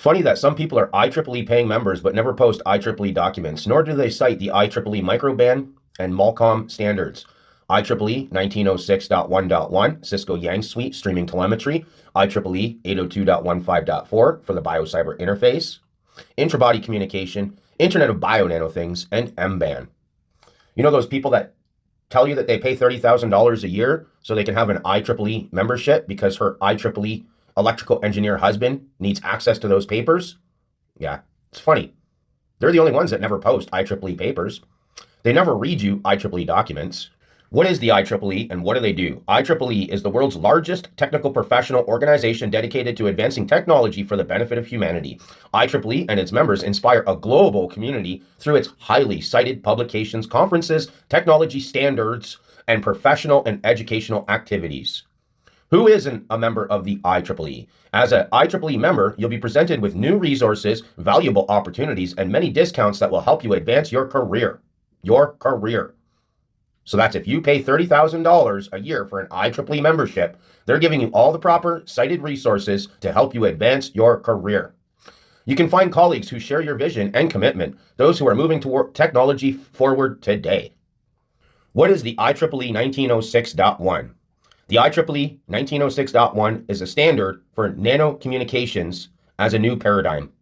funny that some people are IEEE paying members but never post IEEE documents, nor do they cite the IEEE microban and Malcolm standards. IEEE 1906.1.1, Cisco Yang Suite streaming telemetry, IEEE 802.15.4 for the BioCyber interface, intrabody communication, Internet of Bio-Nano Things, and MBAN. You know those people that tell you that they pay $30,000 a year so they can have an IEEE membership because her IEEE electrical engineer husband needs access to those papers? Yeah, it's funny. They're the only ones that never post IEEE papers. They never read you IEEE documents. What is the IEEE and what do they do? IEEE is the world's largest technical professional organization dedicated to advancing technology for the benefit of humanity. IEEE and its members inspire a global community through its highly cited publications, conferences, technology standards, and professional and educational activities. Who isn't a member of the IEEE? As an IEEE member, you'll be presented with new resources, valuable opportunities, and many discounts that will help you advance your career. Your career. So that's if you pay $30,000 a year for an IEEE membership, they're giving you all the proper cited resources to help you advance your career. You can find colleagues who share your vision and commitment, those who are moving toward technology forward today. What is the IEEE 1906.1? The IEEE 1906.1 is a standard for nanocommunications as a new paradigm.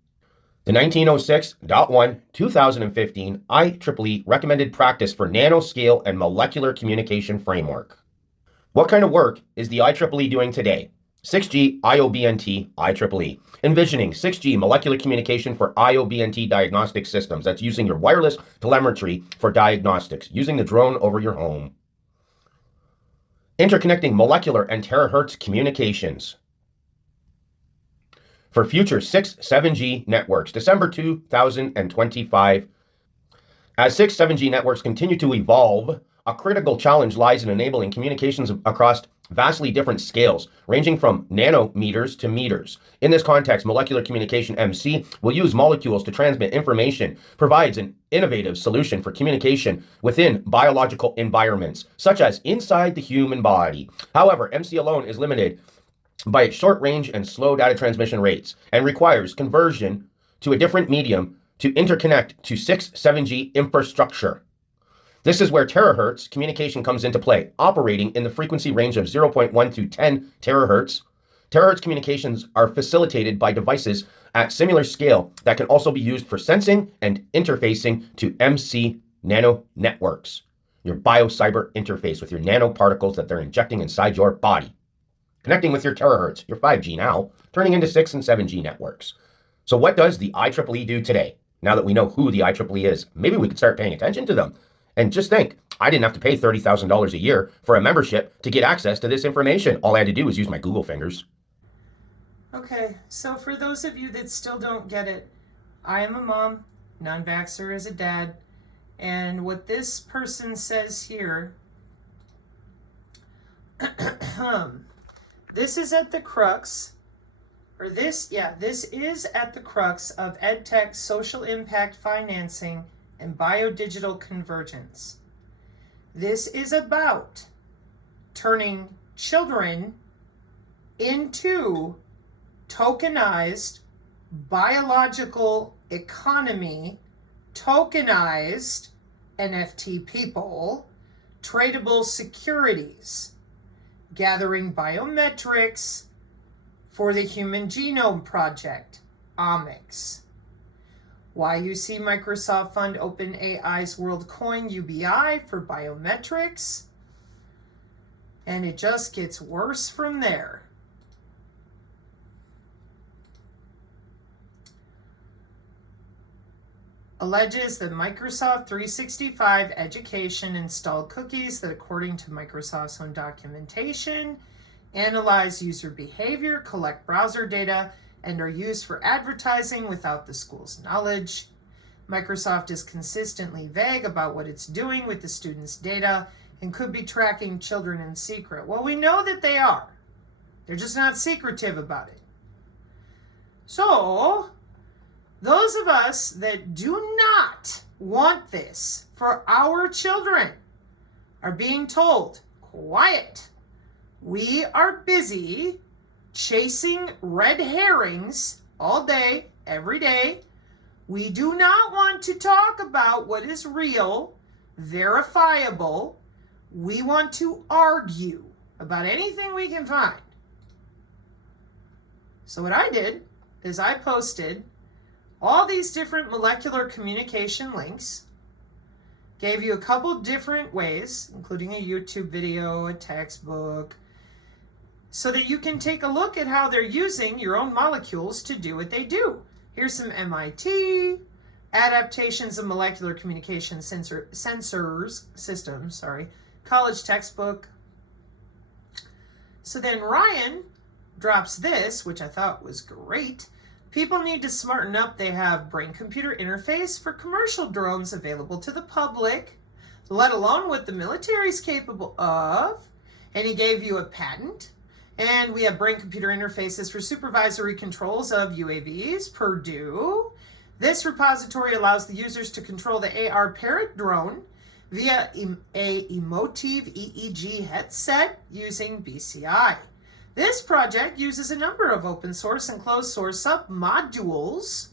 The 1906.1 2015 IEEE recommended practice for nanoscale and molecular communication framework. What kind of work is the IEEE doing today? 6G IoBnT IEEE, envisioning 6G molecular communication for IoBnT diagnostic systems. That's using your wireless telemetry for diagnostics, using the drone over your home. Interconnecting molecular and terahertz communications for future 6-7G networks, December 2025. As 6-7G networks continue to evolve, a critical challenge lies in enabling communications across vastly different scales, ranging from nanometers to meters. In this context, molecular communication MC will use molecules to transmit information, provides an innovative solution for communication within biological environments, such as inside the human body. However, MC alone is limited by its short range and slow data transmission rates and requires conversion to a different medium to interconnect to 6-7G infrastructure. This is where terahertz communication comes into play, operating in the frequency range of 0.1 to 10 terahertz. Terahertz communications are facilitated by devices at similar scale that can also be used for sensing and interfacing to MC nano networks, your biocyber interface with your nanoparticles that they're injecting inside your body. Connecting with your terahertz, your 5G now, turning into 6 and 7G networks. So what does the IEEE do today? Now that we know who the IEEE is, maybe we could start paying attention to them. And just think, I didn't have to pay $30,000 a year for a membership to get access to this information. All I had to do was use my Google fingers. Okay, so for those of you that still don't get it, I am a mom, non-vaxxer is a dad, and what this person says here, this is at the crux, this is at the crux of EdTech social impact financing and biodigital convergence. This is about turning children into tokenized biological economy, tokenized NFT people, tradable securities, gathering biometrics for the Human Genome Project, omics. Why you see Microsoft fund OpenAI's WorldCoin UBI for biometrics. And it just gets worse from there. Alleges that Microsoft 365 Education installed cookies that, according to Microsoft's own documentation, analyze user behavior, collect browser data, and are used for advertising without the school's knowledge. Microsoft is consistently vague about what it's doing with the students' data and could be tracking children in secret. Well, we know that they are. They're just not secretive about it. So, those of us that do not want this for our children are being told, quiet. We are busy chasing red herrings all day, every day. We do not want to talk about what is real, verifiable. We want to argue about anything we can find. So what I did is I posted all these different molecular communication links, gave you a couple different ways, including a YouTube video, a textbook, so that you can take a look at how they're using your own molecules to do what they do. Here's some MIT adaptations of molecular communication sensors systems, college textbook. So then Ryan drops this, which I thought was great. People need to smarten up. They have brain-computer interface for commercial drones available to the public, let alone what the military is capable of. And he gave you a patent. And we have brain-computer interfaces for supervisory controls of UAVs, Purdue. This repository allows the users to control the AR Parrot drone via a emotive EEG headset using BCI. This project uses a number of open source and closed source sub-modules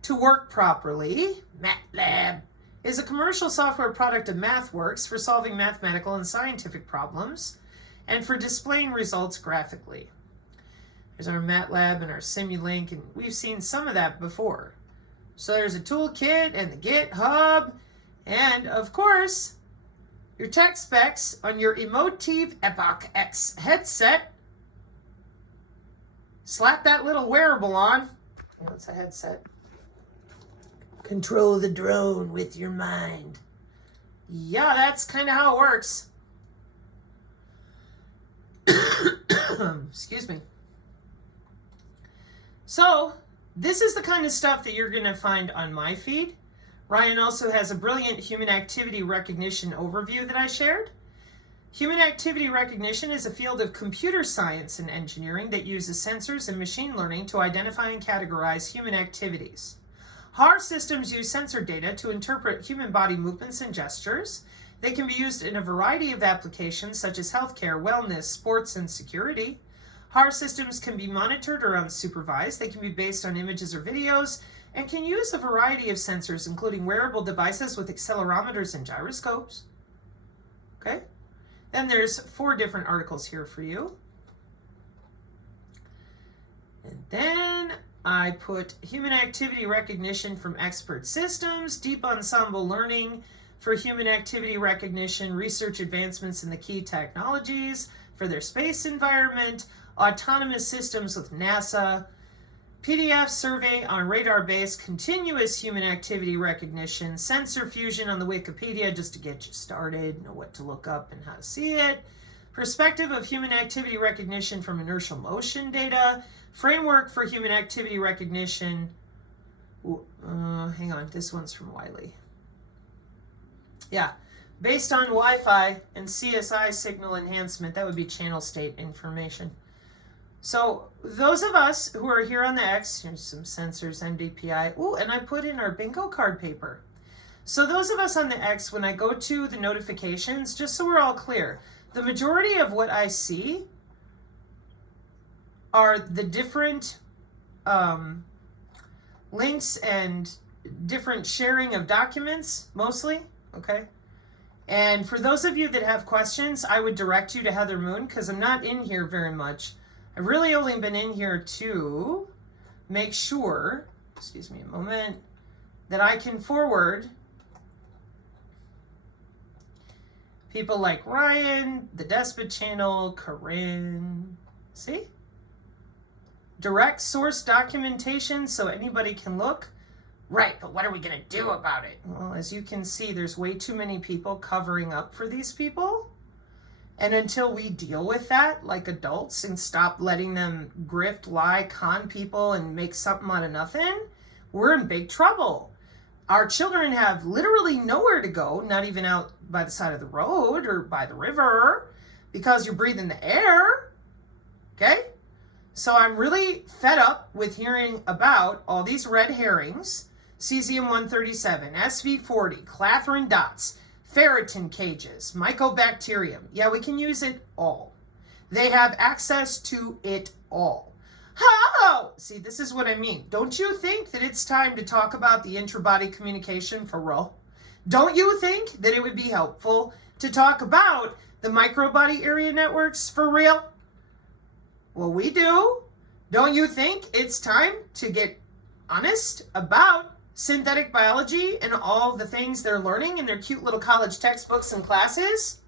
to work properly. MATLAB is a commercial software product of MathWorks for solving mathematical and scientific problems and for displaying results graphically. There's our MATLAB and our Simulink, and we've seen some of that before. So there's a toolkit and the GitHub, and of course, your tech specs on your emotive Epoch X headset. Slap that little wearable on. It's a headset. Control the drone with your mind. Yeah, that's kind of how it works. Excuse me. So, this is the kind of stuff that you're going to find on my feed. Ryan also has a brilliant human activity recognition overview that I shared. Human activity recognition is a field of computer science and engineering that uses sensors and machine learning to identify and categorize human activities. HAR systems use sensor data to interpret human body movements and gestures. They can be used in a variety of applications such as healthcare, wellness, sports, and security. HAR systems can be monitored or unsupervised. They can be based on images or videos and can use a variety of sensors, including wearable devices with accelerometers and gyroscopes. Okay? Then there's 4 different articles here for you. And then I put human activity recognition from expert systems, deep ensemble learning for human activity recognition, research advancements in the key technologies for their space environment, autonomous systems with NASA, PDF survey on radar-based continuous human activity recognition, sensor fusion on the Wikipedia just to get you started, know what to look up and how to see it, perspective of human activity recognition from inertial motion data, framework for human activity recognition. Hang on, this one's from Wiley. Yeah, based on Wi-Fi and CSI signal enhancement, that would be channel state information. So those of us who are here on the X, here's some sensors, NDPI. Oh, and I put in our bingo card paper. So those of us on the X, when I go to the notifications, just so we're all clear, the majority of what I see are the different links and different sharing of documents, mostly, okay? And for those of you that have questions, I would direct you to Heather Moon, because I'm not in here very much. I've really only been in here to make sure, excuse me a moment, that I can forward people like Ryan, the Despot channel, Corinne, see? Direct source documentation so anybody can look. Right, but what are we going to do about it? Well, as you can see, there's way too many people covering up for these people. And until we deal with that like adults and stop letting them grift, lie, con people and make something out of nothing, we're in big trouble. Our children have literally nowhere to go, not even out by the side of the road or by the river, because you're breathing the air, okay? So I'm really fed up with hearing about all these red herrings, cesium-137, SV40, clathrin dots, ferritin cages, mycobacterium. Yeah, we can use it all. They have access to it all. How? See, this is what I mean. Don't you think that it's time to talk about the intra-body communication for real? Don't you think that it would be helpful to talk about the microbody area networks for real? Well, we do. Don't you think it's time to get honest about synthetic biology and all the things they're learning in their cute little college textbooks and classes?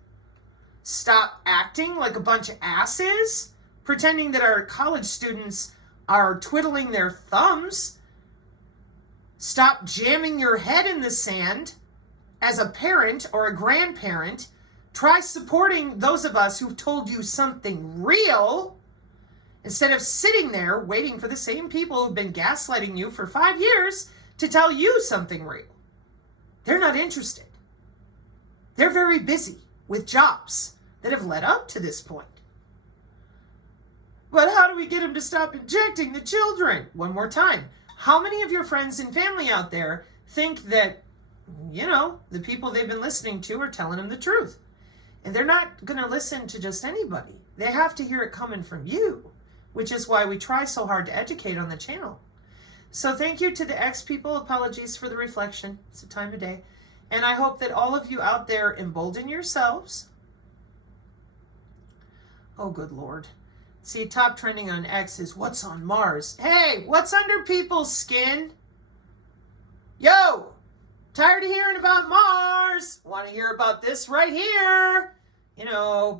Stop acting like a bunch of asses, pretending that our college students are twiddling their thumbs. Stop jamming your head in the sand as a parent or a grandparent. Try supporting those of us who've told you something real instead of sitting there waiting for the same people who've been gaslighting you for 5 years to tell you something real. They're not interested. They're very busy with jobs that have led up to this point. But how do we get them to stop injecting the children? One more time. How many of your friends and family out there think that, the people they've been listening to are telling them the truth? And they're not going to listen to just anybody. They have to hear it coming from you, which is why we try so hard to educate on the channel. So thank you to the X people. Apologies for the reflection. It's a time of day. And I hope that all of you out there embolden yourselves. Oh, good Lord. See, top trending on X is what's on Mars. Hey, what's under people's skin? Yo, tired of hearing about Mars? Want to hear about this right here?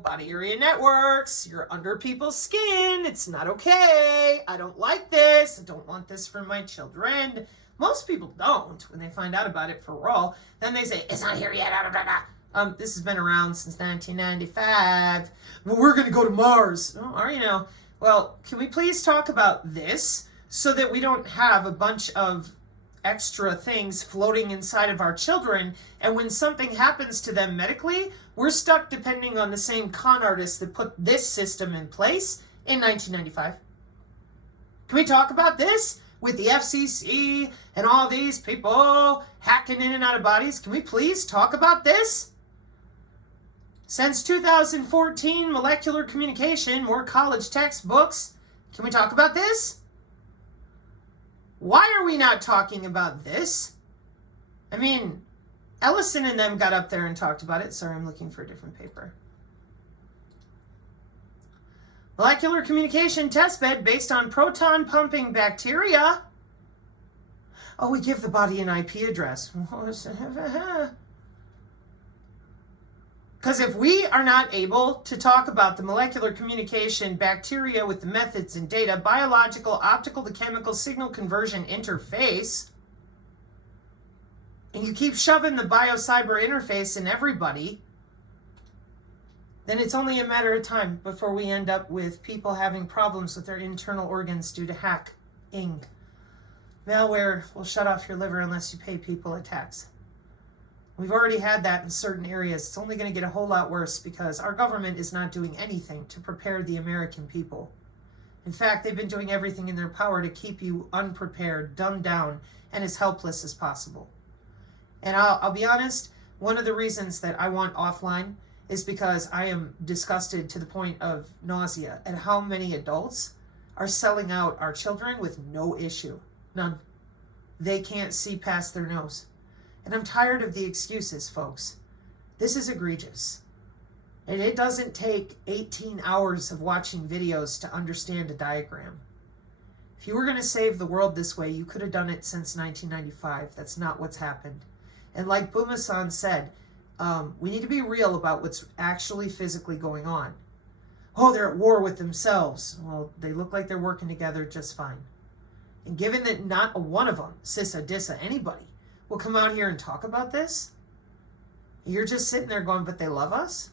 Body area networks. You're under people's skin. It's not okay. I don't like this. I don't want this for my children. Most people don't when they find out about it for real. Then they say, it's not here yet. This has been around since 1995. Well, we're going to go to Mars. Oh, are you now? Well, can we please talk about this so that we don't have a bunch of extra things floating inside of our children, and when something happens to them medically, we're stuck depending on the same con artists that put this system in place in 1995. Can we talk about this with the FCC and all these people hacking in and out of bodies? Can we please talk about this? Since 2014, molecular communication, more college textbooks. Can we talk about this? Why are we not talking about this? I mean, Ellison and them got up there and talked about it. Sorry, I'm looking for a different paper. Molecular communication testbed based on proton pumping bacteria. Oh, we give the body an IP address. Because if we are not able to talk about the molecular communication bacteria with the methods and data, biological, optical to chemical signal conversion interface, and you keep shoving the bio-cyber interface in everybody, then it's only a matter of time before we end up with people having problems with their internal organs due to hacking. Malware will shut off your liver unless you pay people a tax. We've already had that in certain areas. It's only going to get a whole lot worse because our government is not doing anything to prepare the American people. In fact, they've been doing everything in their power to keep you unprepared, dumbed down, and as helpless as possible. And I'll be honest, one of the reasons that I want offline is because I am disgusted to the point of nausea at how many adults are selling out our children with no issue. None. They can't see past their nose. And I'm tired of the excuses, folks. This is egregious. And it doesn't take 18 hours of watching videos to understand a diagram. If you were going to save the world this way, you could have done it since 1995. That's not what's happened. And like Boomasan said, we need to be real about what's actually physically going on. Oh, they're at war with themselves. Well, they look like they're working together just fine. And given that not a one of them, Sissa, Dissa, anybody, will come out here and talk about this, you're just sitting there going, but they love us?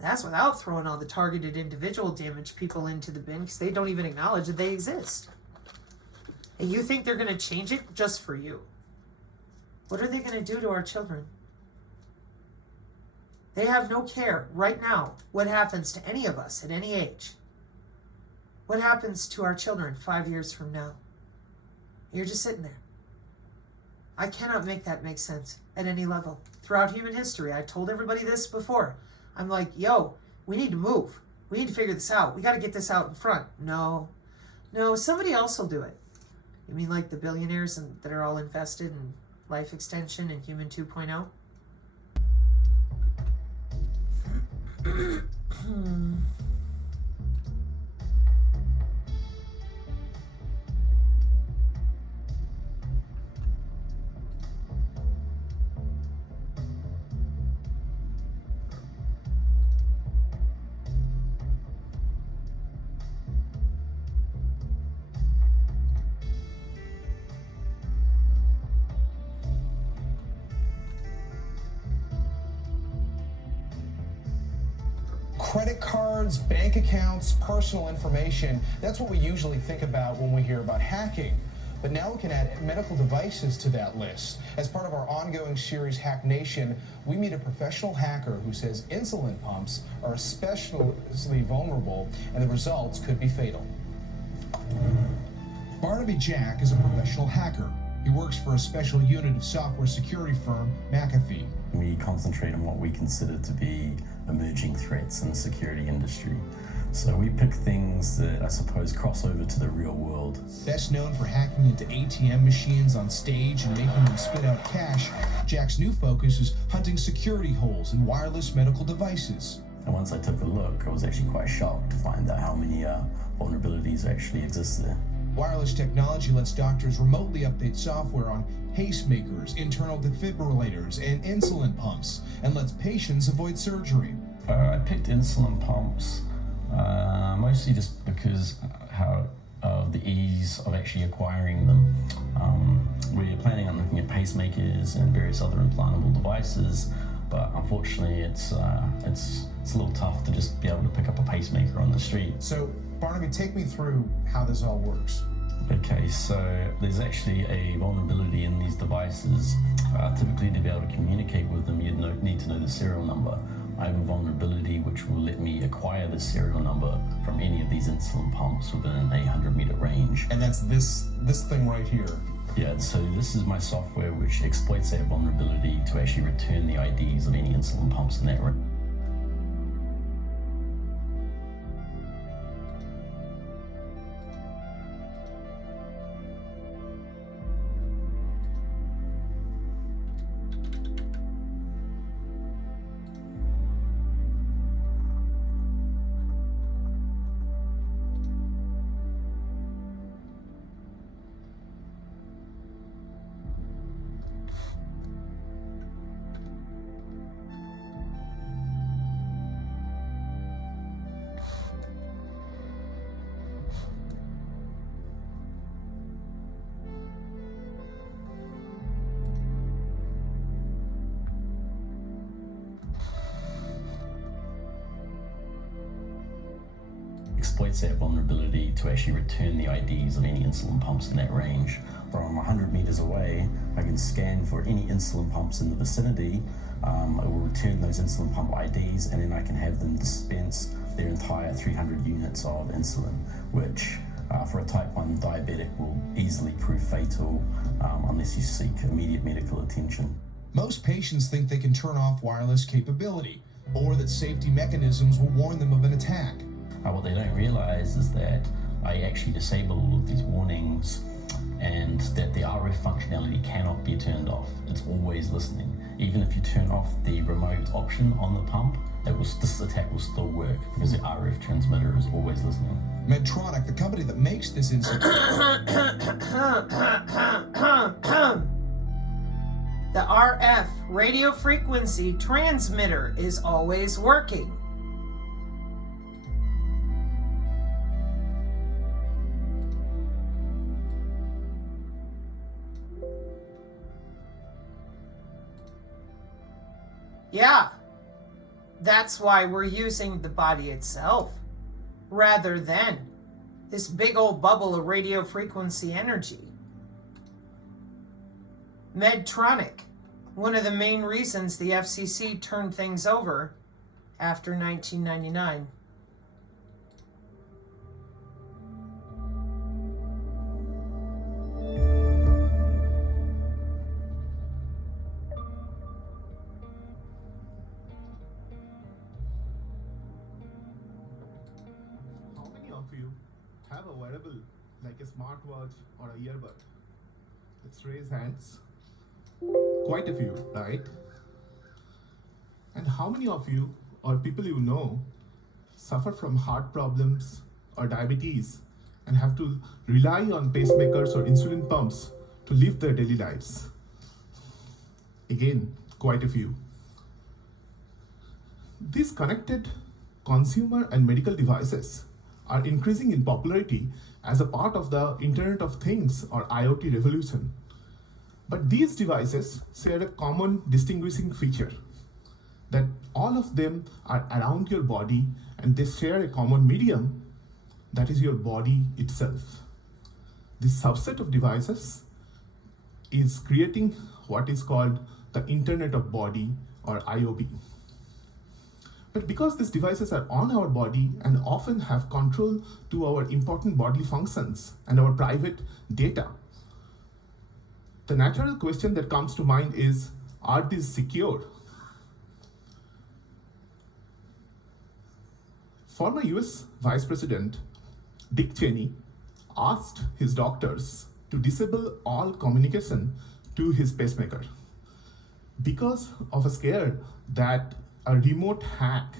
That's without throwing all the targeted individual damage people into the bin because they don't even acknowledge that they exist. And you think they're going to change it just for you? What are they going to do to our children? They have no care right now what happens to any of us at any age. What happens to our children 5 years from now? You're just sitting there. I cannot make that make sense at any level. Throughout human history, I told everybody this before. I'm like, yo, we need to move. We need to figure this out. We got to get this out in front. No, No, somebody else will do it. You mean like the billionaires that are all invested in life extension and human 2.0? Credit cards, bank accounts, personal information. That's what we usually think about when we hear about hacking. But now we can add medical devices to that list. As part of our ongoing series, Hack Nation, we meet a professional hacker who says insulin pumps are especially vulnerable and the results could be fatal. Barnaby Jack is a professional hacker. He works for a special unit of software security firm, McAfee. We concentrate on what we consider to be emerging threats in the security industry. So we pick things that I suppose cross over to the real world. Best known for hacking into ATM machines on stage and making them spit out cash, Jack's new focus is hunting security holes in wireless medical devices. And once I took a look, I was actually quite shocked to find out how many vulnerabilities actually exist there. Wireless technology lets doctors remotely update software on pacemakers, internal defibrillators, and insulin pumps, and lets patients avoid surgery. I picked insulin pumps mostly just because of the ease of actually acquiring them. We're planning on looking at pacemakers and various other implantable devices, but unfortunately it's a little tough to just be able to pick up a pacemaker on the street. So, Barnaby, take me through how this all works. Okay, so there's actually a vulnerability in these devices. Typically, to be able to communicate with them, you'd need to know the serial number. I have a vulnerability which will let me acquire the serial number from any of these insulin pumps within a 100-meter range. And that's this thing right here. Yeah, so this is my software which exploits that vulnerability to actually return the IDs of any insulin pumps in that range. Exploits that vulnerability to actually return the IDs of any insulin pumps in that range. From 100 meters away, I can scan for any insulin pumps in the vicinity. It will return those insulin pump IDs, and then I can have them dispense their entire 300 units of insulin, which for a type 1 diabetic will easily prove fatal unless you seek immediate medical attention. Most patients think they can turn off wireless capability, or that safety mechanisms will warn them of an attack. What they don't realize is that I actually disable all of these warnings, and that the RF functionality cannot be turned off. It's always listening. Even if you turn off the remote option on the pump, this attack will still work because the RF transmitter is always listening. Medtronic, the company that makes this insulin... The RF radio frequency transmitter is always working. Yeah, that's why we're using the body itself, rather than this big old bubble of radio frequency energy. Medtronic, one of the main reasons the FCC turned things over after 1999. How many of you have a wearable earbuds or a earbud? Let's raise hands. Quite a few, right? And how many of you or people you know suffer from heart problems or diabetes and have to rely on pacemakers or insulin pumps to live their daily lives? Again, quite a few. These connected consumer and medical devices are increasing in popularity as a part of the Internet of Things or IoT revolution. But these devices share a common distinguishing feature, that all of them are around your body and they share a common medium, that is your body itself. This subset of devices is creating what is called the Internet of Body or IoB. But because these devices are on our body and often have control to our important bodily functions and our private data, the natural question that comes to mind is, are these secure? Former US Vice President Dick Cheney asked his doctors to disable all communication to his pacemaker because of a scare that a remote hack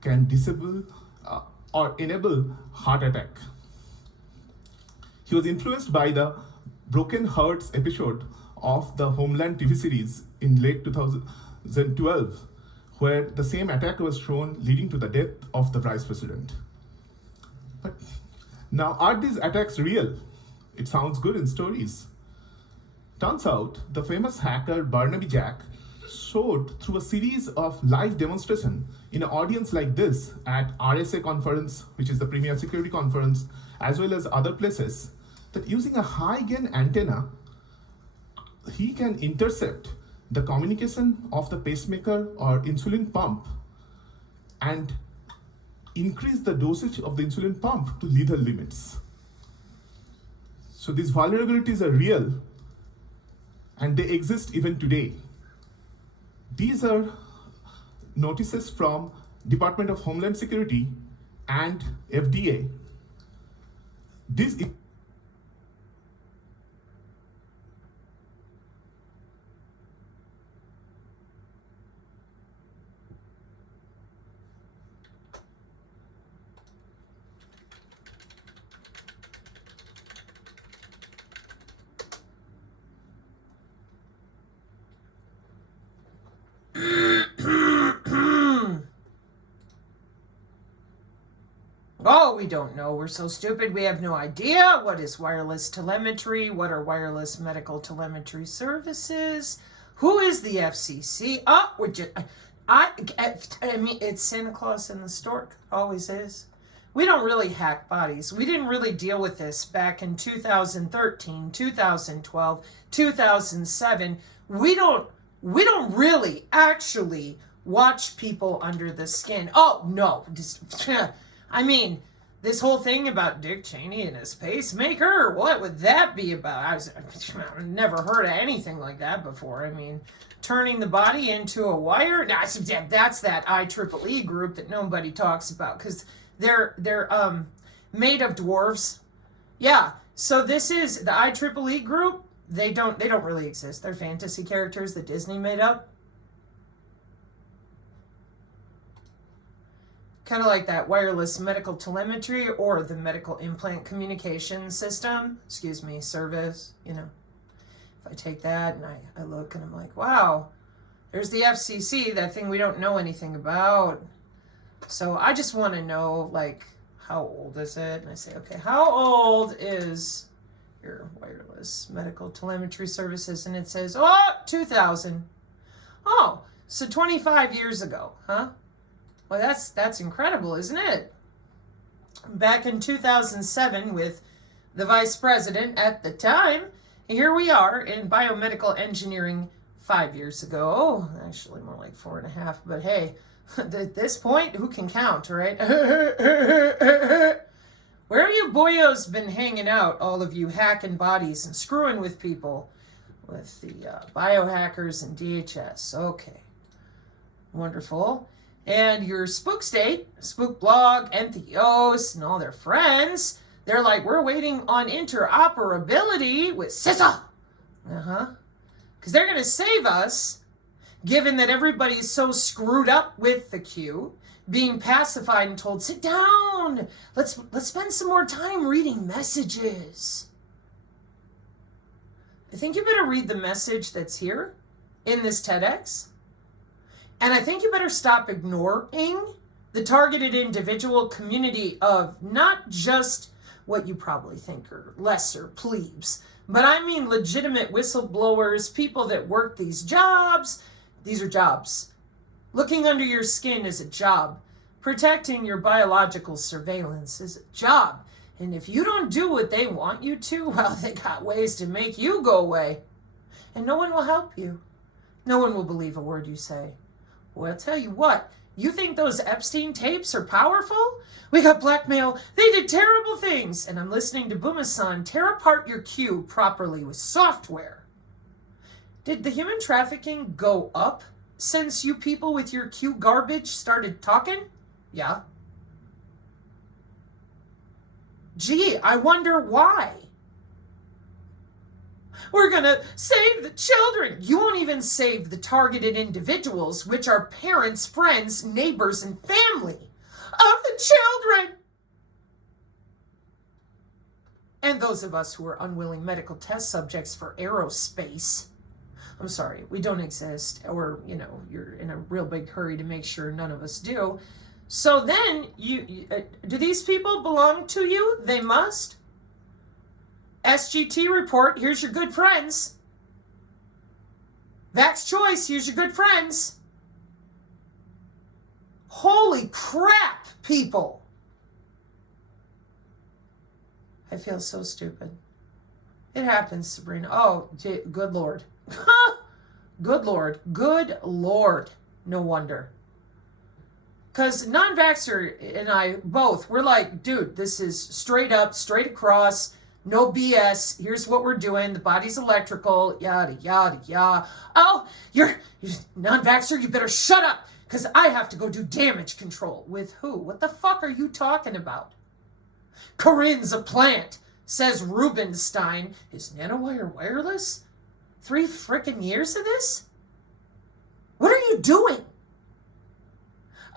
can disable or enable heart attack. He was influenced by the Broken Hearts episode of the Homeland TV series in late 2012, where the same attack was shown, leading to the death of the vice president. But now, are these attacks real? It sounds good in stories. Turns out, the famous hacker Barnaby Jack showed through a series of live demonstrations in an audience like this at RSA conference, which is the premier security conference, as well as other places, that using a high gain antenna, he can intercept the communication of the pacemaker or insulin pump and increase the dosage of the insulin pump to lethal limits. So these vulnerabilities are real and they exist even today. These are notices from Department of Homeland Security and FDA. This Oh, we don't know. We're so stupid. We have no idea. What is wireless telemetry? What are wireless medical telemetry services? Who is the FCC? Oh, we're just, I mean, it's Santa Claus and the stork. Always is. We don't really hack bodies. We didn't really deal with this back in 2013, 2012, 2007. We don't really actually watch people under the skin. Oh, no. I mean, this whole thing about Dick Cheney and his pacemaker, what would that be about? I've never heard of anything like that before. I mean, turning the body into a wire? That's that IEEE group that nobody talks about because they're made of dwarves. Yeah, so this is the IEEE group. They don't really exist. They're fantasy characters that Disney made up. Kind of like that wireless medical telemetry or the medical implant communication system, service, you know. If I take that and I look and I'm like, wow, there's the FCC, that thing we don't know anything about. So I just want to know, like, how old is it? And I say, okay, how old is your wireless medical telemetry services? And it says, 2000. Oh, so 25 years ago, huh? Well, that's incredible, isn't it? Back in 2007 with the vice president at the time, here we are in biomedical engineering 5 years ago. Actually, more like 4.5, but hey, at this point, who can count, right? Where have you boyos been hanging out, all of you hacking bodies and screwing with people? With the biohackers and DHS. Okay, wonderful. And your Spook State, Spook Blog, Entheos, and all their friends, They're like, we're waiting on interoperability with CISA. Because they're going to save us, given that everybody's so screwed up with the queue, being pacified and told, sit down, let's spend some more time reading messages. I think you better read the message that's here in this TEDx. And I think you better stop ignoring the targeted individual community of not just what you probably think are lesser plebes, but I mean legitimate whistleblowers, people that work these jobs. These are jobs. Looking under your skin is a job. Protecting your biological surveillance is a job. And if you don't do what they want you to, well, they got ways to make you go away. And no one will help you. No one will believe a word you say. Well, I'll tell you what. You think those Epstein tapes are powerful? We got blackmail. They did terrible things. And I'm listening to Boomasan tear apart your queue properly with software. Did the human trafficking go up since you people with your queue garbage started talking? Yeah. Gee, I wonder why. We're gonna save the children. You won't even save the targeted individuals, which are parents, friends, neighbors, and family of the children. And those of us who are unwilling medical test subjects for aerospace. I'm sorry, we don't exist, or, you're in a real big hurry to make sure none of us do. So then, do these people belong to you? They must. SGT report, here's your good friends. Vax choice, here's your good friends. Holy crap, people. I feel so stupid. It happens, Sabrina. Oh, good Lord. Good Lord. Good Lord. No wonder. Because non-vaxxer and I both, we're like, dude, this is straight up, straight across, no BS. Here's what we're doing. The body's electrical, yada, yada, yada. Oh, you're non-vaxxer, you better shut up, because I have to go do damage control. With who? What the fuck are you talking about? Corinne's a plant, says Rubenstein. Is nanowire wireless? 3 frickin' years of this? What are you doing?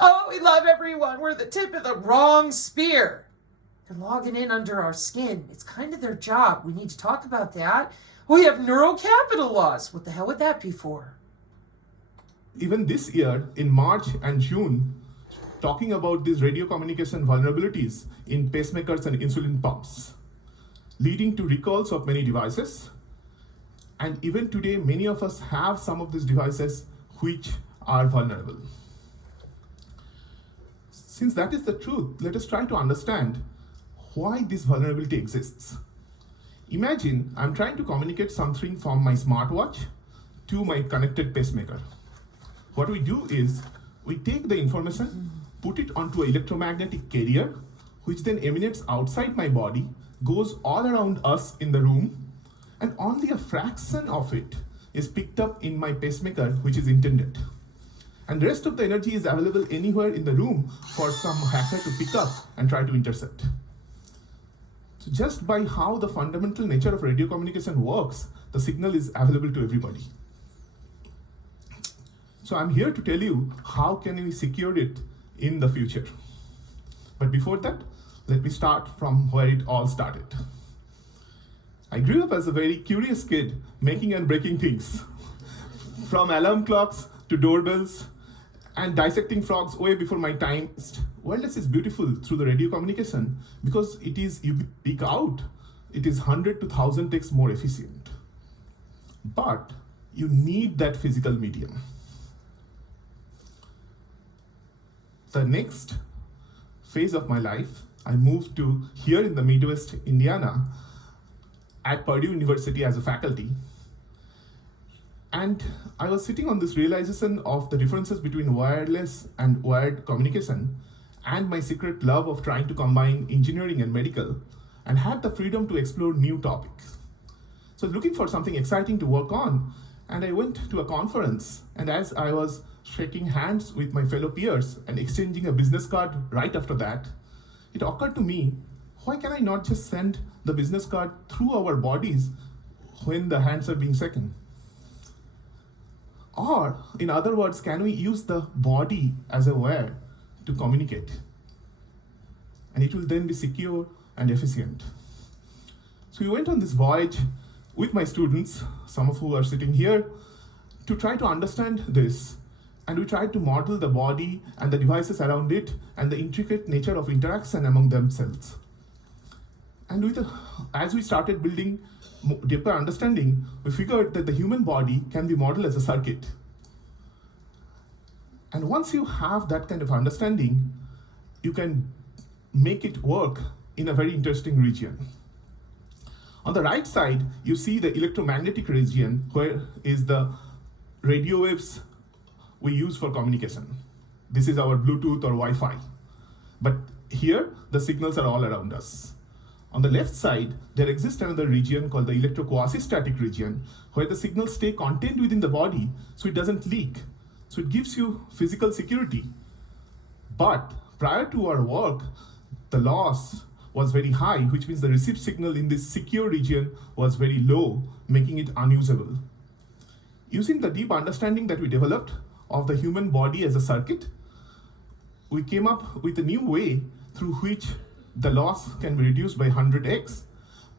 Oh, we love everyone. We're the tip of the wrong spear. They're logging in under our skin. It's kind of their job. We need to talk about that. We have neurocapital laws. What the hell would that be for? Even this year, in March and June, talking about these radio communication vulnerabilities in pacemakers and insulin pumps, leading to recalls of many devices. And even today, many of us have some of these devices which are vulnerable. Since that is the truth, let us try to understand why this vulnerability exists. Imagine I'm trying to communicate something from my smartwatch to my connected pacemaker. What we do is we take the information, put it onto an electromagnetic carrier, which then emanates outside my body, goes all around us in the room, and only a fraction of it is picked up in my pacemaker, which is intended. And the rest of the energy is available anywhere in the room for some hacker to pick up and try to intercept. So just by how the fundamental nature of radio communication works, the signal is available to everybody. So I'm here to tell you how can we secure it in the future. But before that, let me start from where it all started. I grew up as a very curious kid, making and breaking things. From alarm clocks to doorbells and dissecting frogs way before my time. Wierless is beautiful through the radio communication because it is, you peak out, it is 100 to 1000x more efficient. But you need that physical medium. The next phase of my life, I moved to here in the Midwest, Indiana, at Purdue University as a faculty. And I was sitting on this realization of the differences between wireless and wired communication and my secret love of trying to combine engineering and medical, and had the freedom to explore new topics. So looking for something exciting to work on, and I went to a conference, and as I was shaking hands with my fellow peers and exchanging a business card right after that, it occurred to me, why can I not just send the business card through our bodies when the hands are being shaken? Or, in other words, can we use the body as a wire to communicate? And it will then be secure and efficient. So we went on this voyage with my students, some of who are sitting here, to try to understand this. And we tried to model the body and the devices around it and the intricate nature of interaction among themselves. And as we started building deeper understanding, we figured that the human body can be modeled as a circuit. And once you have that kind of understanding, you can make it work in a very interesting region. On the right side, you see the electromagnetic region, where is the radio waves we use for communication. This is our Bluetooth or Wi-Fi. But here, the signals are all around us. On the left side, there exists another region called the electroquasi-static region, where the signals stay contained within the body so it doesn't leak. So it gives you physical security. But prior to our work, the loss was very high, which means the received signal in this secure region was very low, making it unusable. Using the deep understanding that we developed of the human body as a circuit, we came up with a new way through which the loss can be reduced by 100x,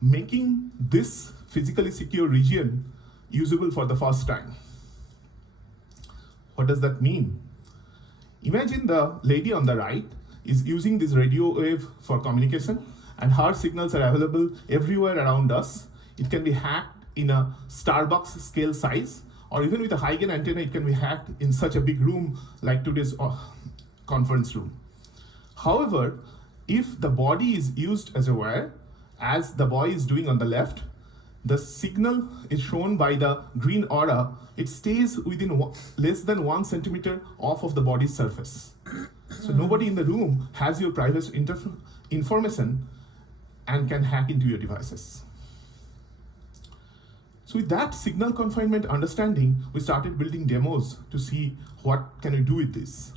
making this physically secure region usable for the first time. What does that mean? Imagine the lady on the right is using this radio wave for communication, and her signals are available everywhere around us. It can be hacked in a Starbucks scale size, or even with a high gain antenna, it can be hacked in such a big room like today's conference room. However, if the body is used as a wire, as the boy is doing on the left, the signal is shown by the green aura. It stays within less than 1 centimeter off of the body's surface. So nobody in the room has your private information and can hack into your devices. So with that signal confinement understanding, we started building demos to see what can we do with this.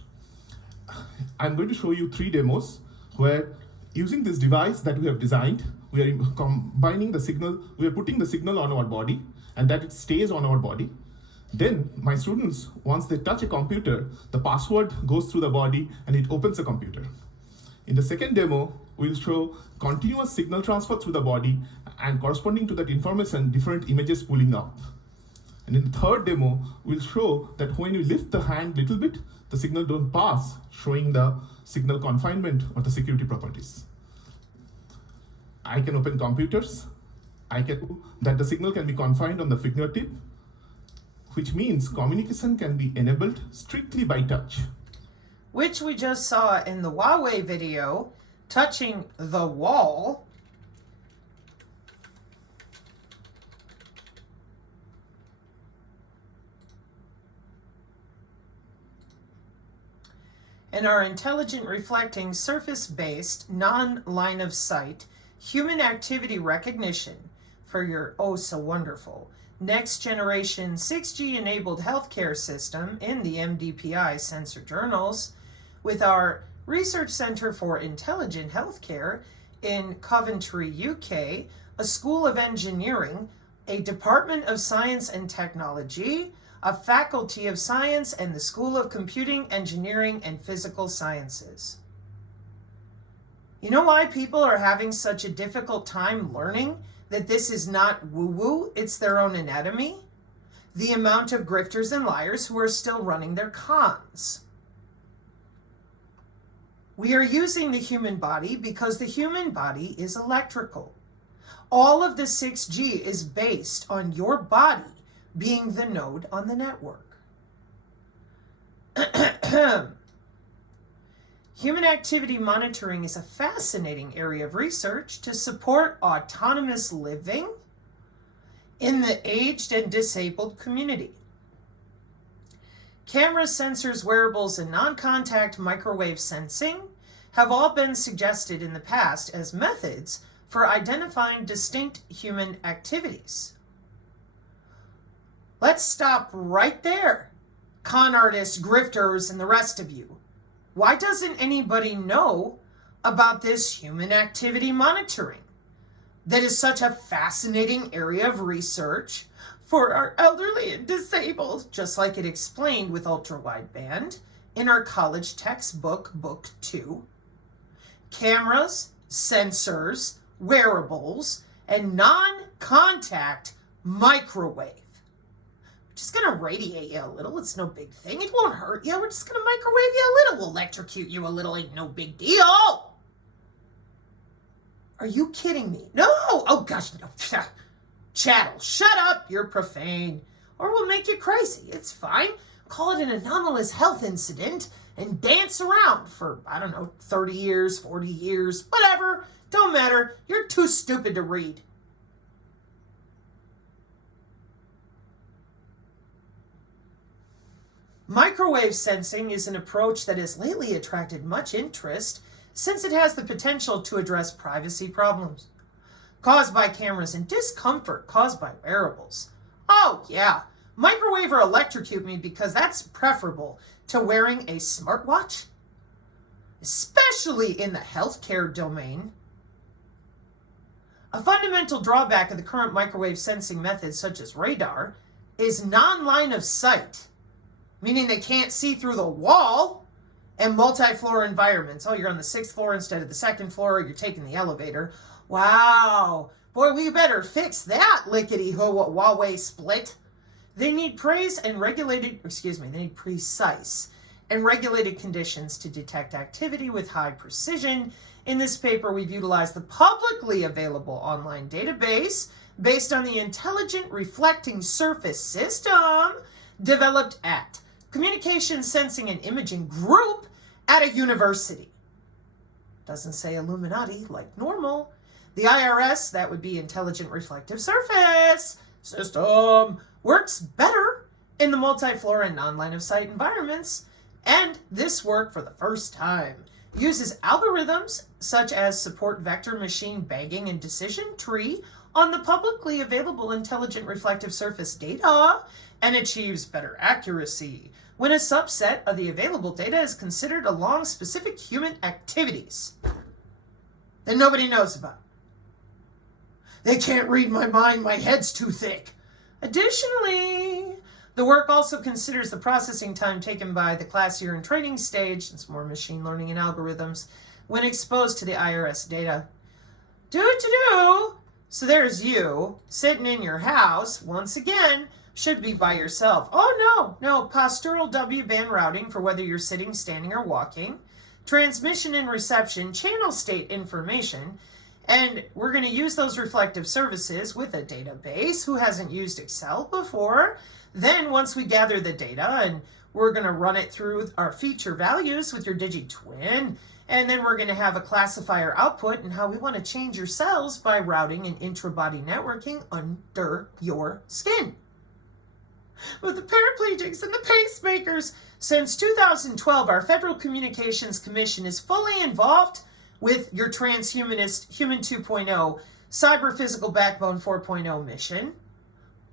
I'm going to show you 3 demos where, using this device that we have designed, we are combining the signal, we are putting the signal on our body, and that it stays on our body. Then my students, once they touch a computer, the password goes through the body and it opens the computer. In the second demo, we'll show continuous signal transfer through the body, and corresponding to that information, different images pulling up. And in the third demo, we'll show that when you lift the hand a little bit, the signal don't pass, showing the signal confinement or the security properties. I can open computers. I can that the signal can be confined on the fingertip, which means communication can be enabled strictly by touch. Which we just saw in the Huawei video, touching the wall. And our intelligent reflecting surface-based, non-line of sight, human activity recognition for your oh so wonderful next generation 6G enabled healthcare system in the MDPI sensor journals, with our Research Center for Intelligent Healthcare in Coventry, UK, a School of Engineering, a Department of Science and Technology, a Faculty of Science, and the School of Computing, Engineering, and Physical Sciences. You know why people are having such a difficult time learning that this is not woo-woo, it's their own anatomy? The amount of grifters and liars who are still running their cons. We are using the human body because the human body is electrical. All of the 6G is based on your body being the node on the network. Human activity monitoring is a fascinating area of research to support autonomous living in the aged and disabled community. Cameras, sensors, wearables, and non-contact microwave sensing have all been suggested in the past as methods for identifying distinct human activities. Let's stop right there, con artists, grifters, and the rest of you. Why doesn't anybody know about this human activity monitoring that is such a fascinating area of research for our elderly and disabled, just like it explained with ultra-wideband in our college textbook, Book 2. Cameras, sensors, wearables, and non-contact microwave. We're just going to radiate you a little. It's no big thing. It won't hurt you. We're just going to microwave you a little. We'll electrocute you a little. Ain't no big deal. Are you kidding me? No. Oh, gosh, no. Chattel, shut up. You're profane. Or we'll make you crazy. It's fine. Call it an anomalous health incident and dance around for, 30 years, 40 years, whatever. Don't matter. You're too stupid to read. Microwave sensing is an approach that has lately attracted much interest since it has the potential to address privacy problems caused by cameras and discomfort caused by wearables. Oh yeah, microwave or electrocute me because that's preferable to wearing a smartwatch, especially in the healthcare domain. A fundamental drawback of the current microwave sensing methods such as radar is non-line of sight, meaning they can't see through the wall, and multi-floor environments. Oh, you're on the 6th floor instead of the 2nd floor, you're taking the elevator. Wow. Boy, we better fix that lickety-ho-Huawei split. They need precise and regulated conditions to detect activity with high precision. In this paper, we've utilized the publicly available online database based on the Intelligent Reflecting Surface System developed at Communications Sensing and Imaging Group at a university. Doesn't say Illuminati like normal. The IRS, that would be Intelligent Reflective Surface System, works better in the multi-floor and non-line of sight environments, and this work for the first time uses algorithms such as support vector machine bagging and decision tree on the publicly available Intelligent Reflective Surface data and achieves better accuracy when a subset of the available data is considered along specific human activities that nobody knows about. They can't read my mind, my head's too thick. Additionally, the work also considers the processing time taken by the class year and training stage, it's more machine learning and algorithms, when exposed to the IRS data. So there's you, sitting in your house, once again, should be by yourself. Oh no, postural W-band routing for whether you're sitting, standing, or walking, transmission and reception, channel state information, and we're going to use those reflective services with a database. Who hasn't used Excel before? Then once we gather the data, and we're going to run it through our feature values with your DigiTwin, and then we're going to have a classifier output and how we want to change your cells by routing and intra-body networking under your skin. With the paraplegics and the pacemakers, since 2012, our Federal Communications Commission is fully involved with your transhumanist Human 2.0 Cyber Physical Backbone 4.0 mission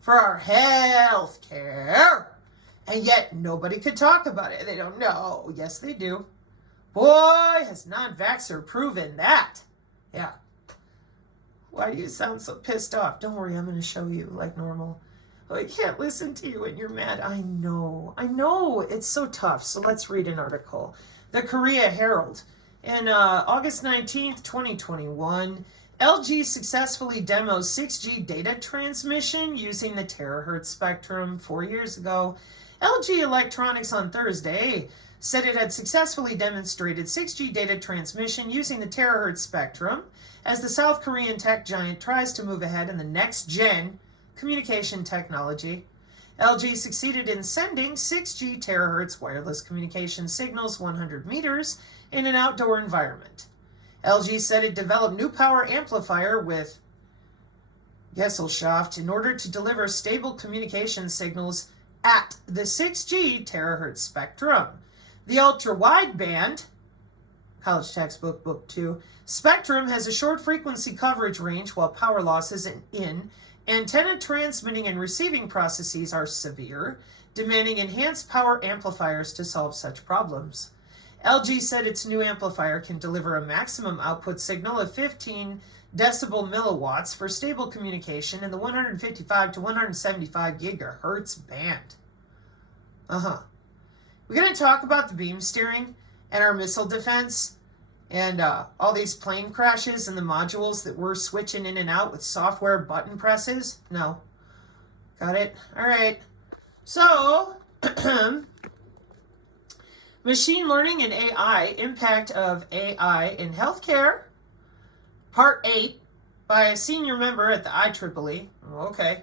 for our health care. And yet nobody could talk about it. They don't know. Yes, they do. Boy, has non-vaxxer proven that. Yeah. Why do you sound so pissed off? Don't worry, I'm going to show you like normal. Oh, I can't listen to you when you're mad. I know. It's so tough. So let's read an article. The Korea Herald. In August 19th, 2021, LG successfully demos 6G data transmission using the terahertz spectrum 4 years ago. LG Electronics on Thursday said it had successfully demonstrated 6G data transmission using the terahertz spectrum as the South Korean tech giant tries to move ahead in the next-gen communication technology. LG succeeded in sending 6G terahertz wireless communication signals 100 meters in an outdoor environment. LG said it developed new power amplifier with Gesellschaft in order to deliver stable communication signals at the 6G terahertz spectrum. The ultra-wideband, college textbook, book 2, spectrum has a short frequency coverage range while power losses in antenna transmitting and receiving processes are severe, demanding enhanced power amplifiers to solve such problems. LG said its new amplifier can deliver a maximum output signal of 15 decibel milliwatts for stable communication in the 155 to 175 gigahertz band. We're going to talk about the beam steering and our missile defense and all these plane crashes and the modules that we're switching in and out with software button presses. No. Got it? All right. So, machine learning and AI, impact of AI in healthcare, part 8, by a senior member at the IEEE. Okay.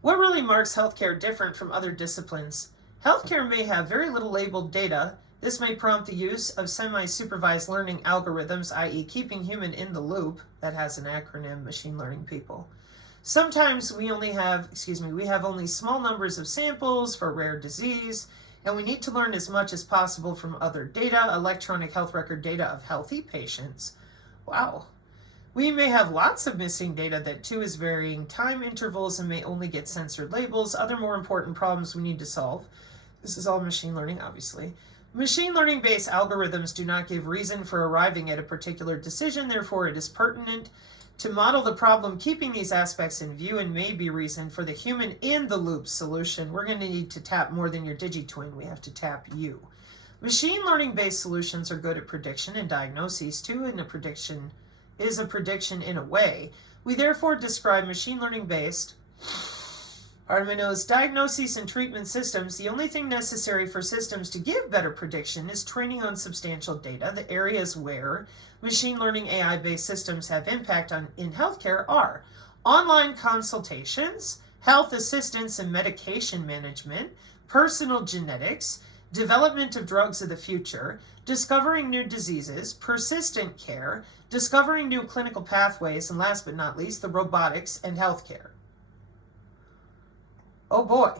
What really marks healthcare different from other disciplines? Healthcare may have very little labeled data. This may prompt the use of semi-supervised learning algorithms, i.e. keeping human in the loop. That has an acronym, machine learning people. Sometimes we have only small numbers of samples for rare disease, and we need to learn as much as possible from other data, electronic health record data of healthy patients. Wow. We may have lots of missing data that too is varying time intervals and may only get censored labels. Other more important problems we need to solve. This is all machine learning, obviously. Machine learning-based algorithms do not give reason for arriving at a particular decision. Therefore, it is pertinent to model the problem keeping these aspects in view and may be reason for the human-in-the-loop solution. We're going to need to tap more than your digitwin. We have to tap you. Machine learning-based solutions are good at prediction and diagnoses too, and a prediction is a prediction in a way. We therefore describe machine learning-based diagnoses and treatment systems. The only thing necessary for systems to give better prediction is training on substantial data. The areas where machine learning AI-based systems have impact in healthcare are online consultations, health assistance and medication management, personal genetics, development of drugs of the future, discovering new diseases, persistent care, discovering new clinical pathways, and last but not least, the robotics and healthcare. Oh boy.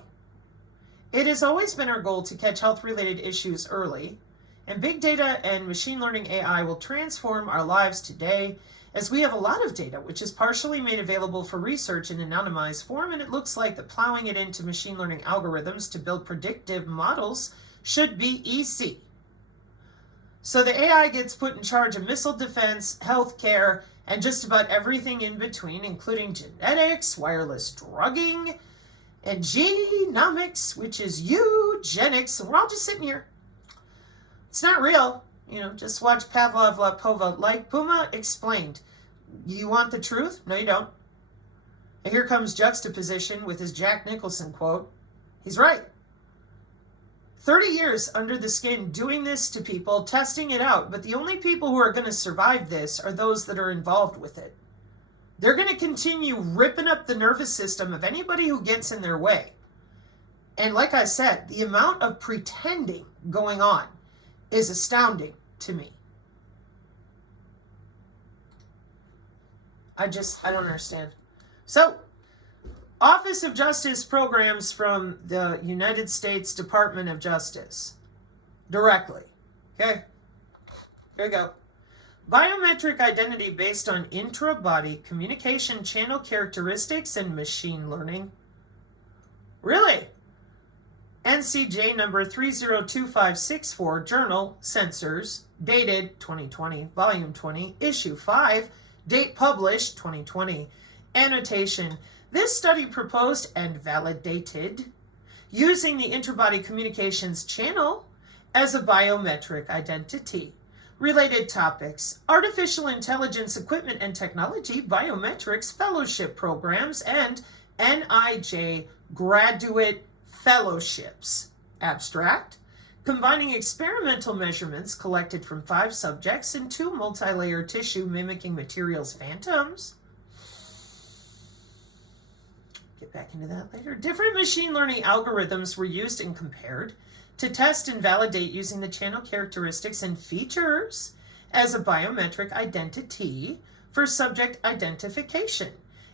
It has always been our goal to catch health-related issues early, and big data and machine learning AI will transform our lives today, as we have a lot of data which is partially made available for research in anonymized form, and it looks like that plowing it into machine learning algorithms to build predictive models should be easy. So the AI gets put in charge of missile defense, healthcare, and just about everything in between, including genetics, wireless drugging, and genomics, which is eugenics. And we're all just sitting here. It's not real. Just watch Pavlov Lapova, like Puma explained. You want the truth? No, you don't. And here comes juxtaposition with his Jack Nicholson quote. He's right. 30 years under the skin doing this to people, testing it out, but the only people who are going to survive this are those that are involved with it. They're going to continue ripping up the nervous system of anybody who gets in their way. And like I said, the amount of pretending going on is astounding to me. I don't understand. So, Office of Justice programs from the United States Department of Justice. Directly. Okay? Here we go. Biometric identity based on intra-body communication channel characteristics and machine learning. Really? NCJ number 302564, Journal, Sensors, dated 2020, Volume 20, Issue 5, date published 2020. Annotation. This study proposed and validated using the intra-body communications channel as a biometric identity. Related topics: artificial intelligence equipment and technology, biometrics, fellowship programs, and NIJ graduate fellowships. Abstract: combining experimental measurements collected from 5 subjects and 2 multi-layer tissue mimicking materials phantoms. Get back into that later. Different machine learning algorithms were used and compared to test and validate using the channel characteristics and features as a biometric identity for subject identification.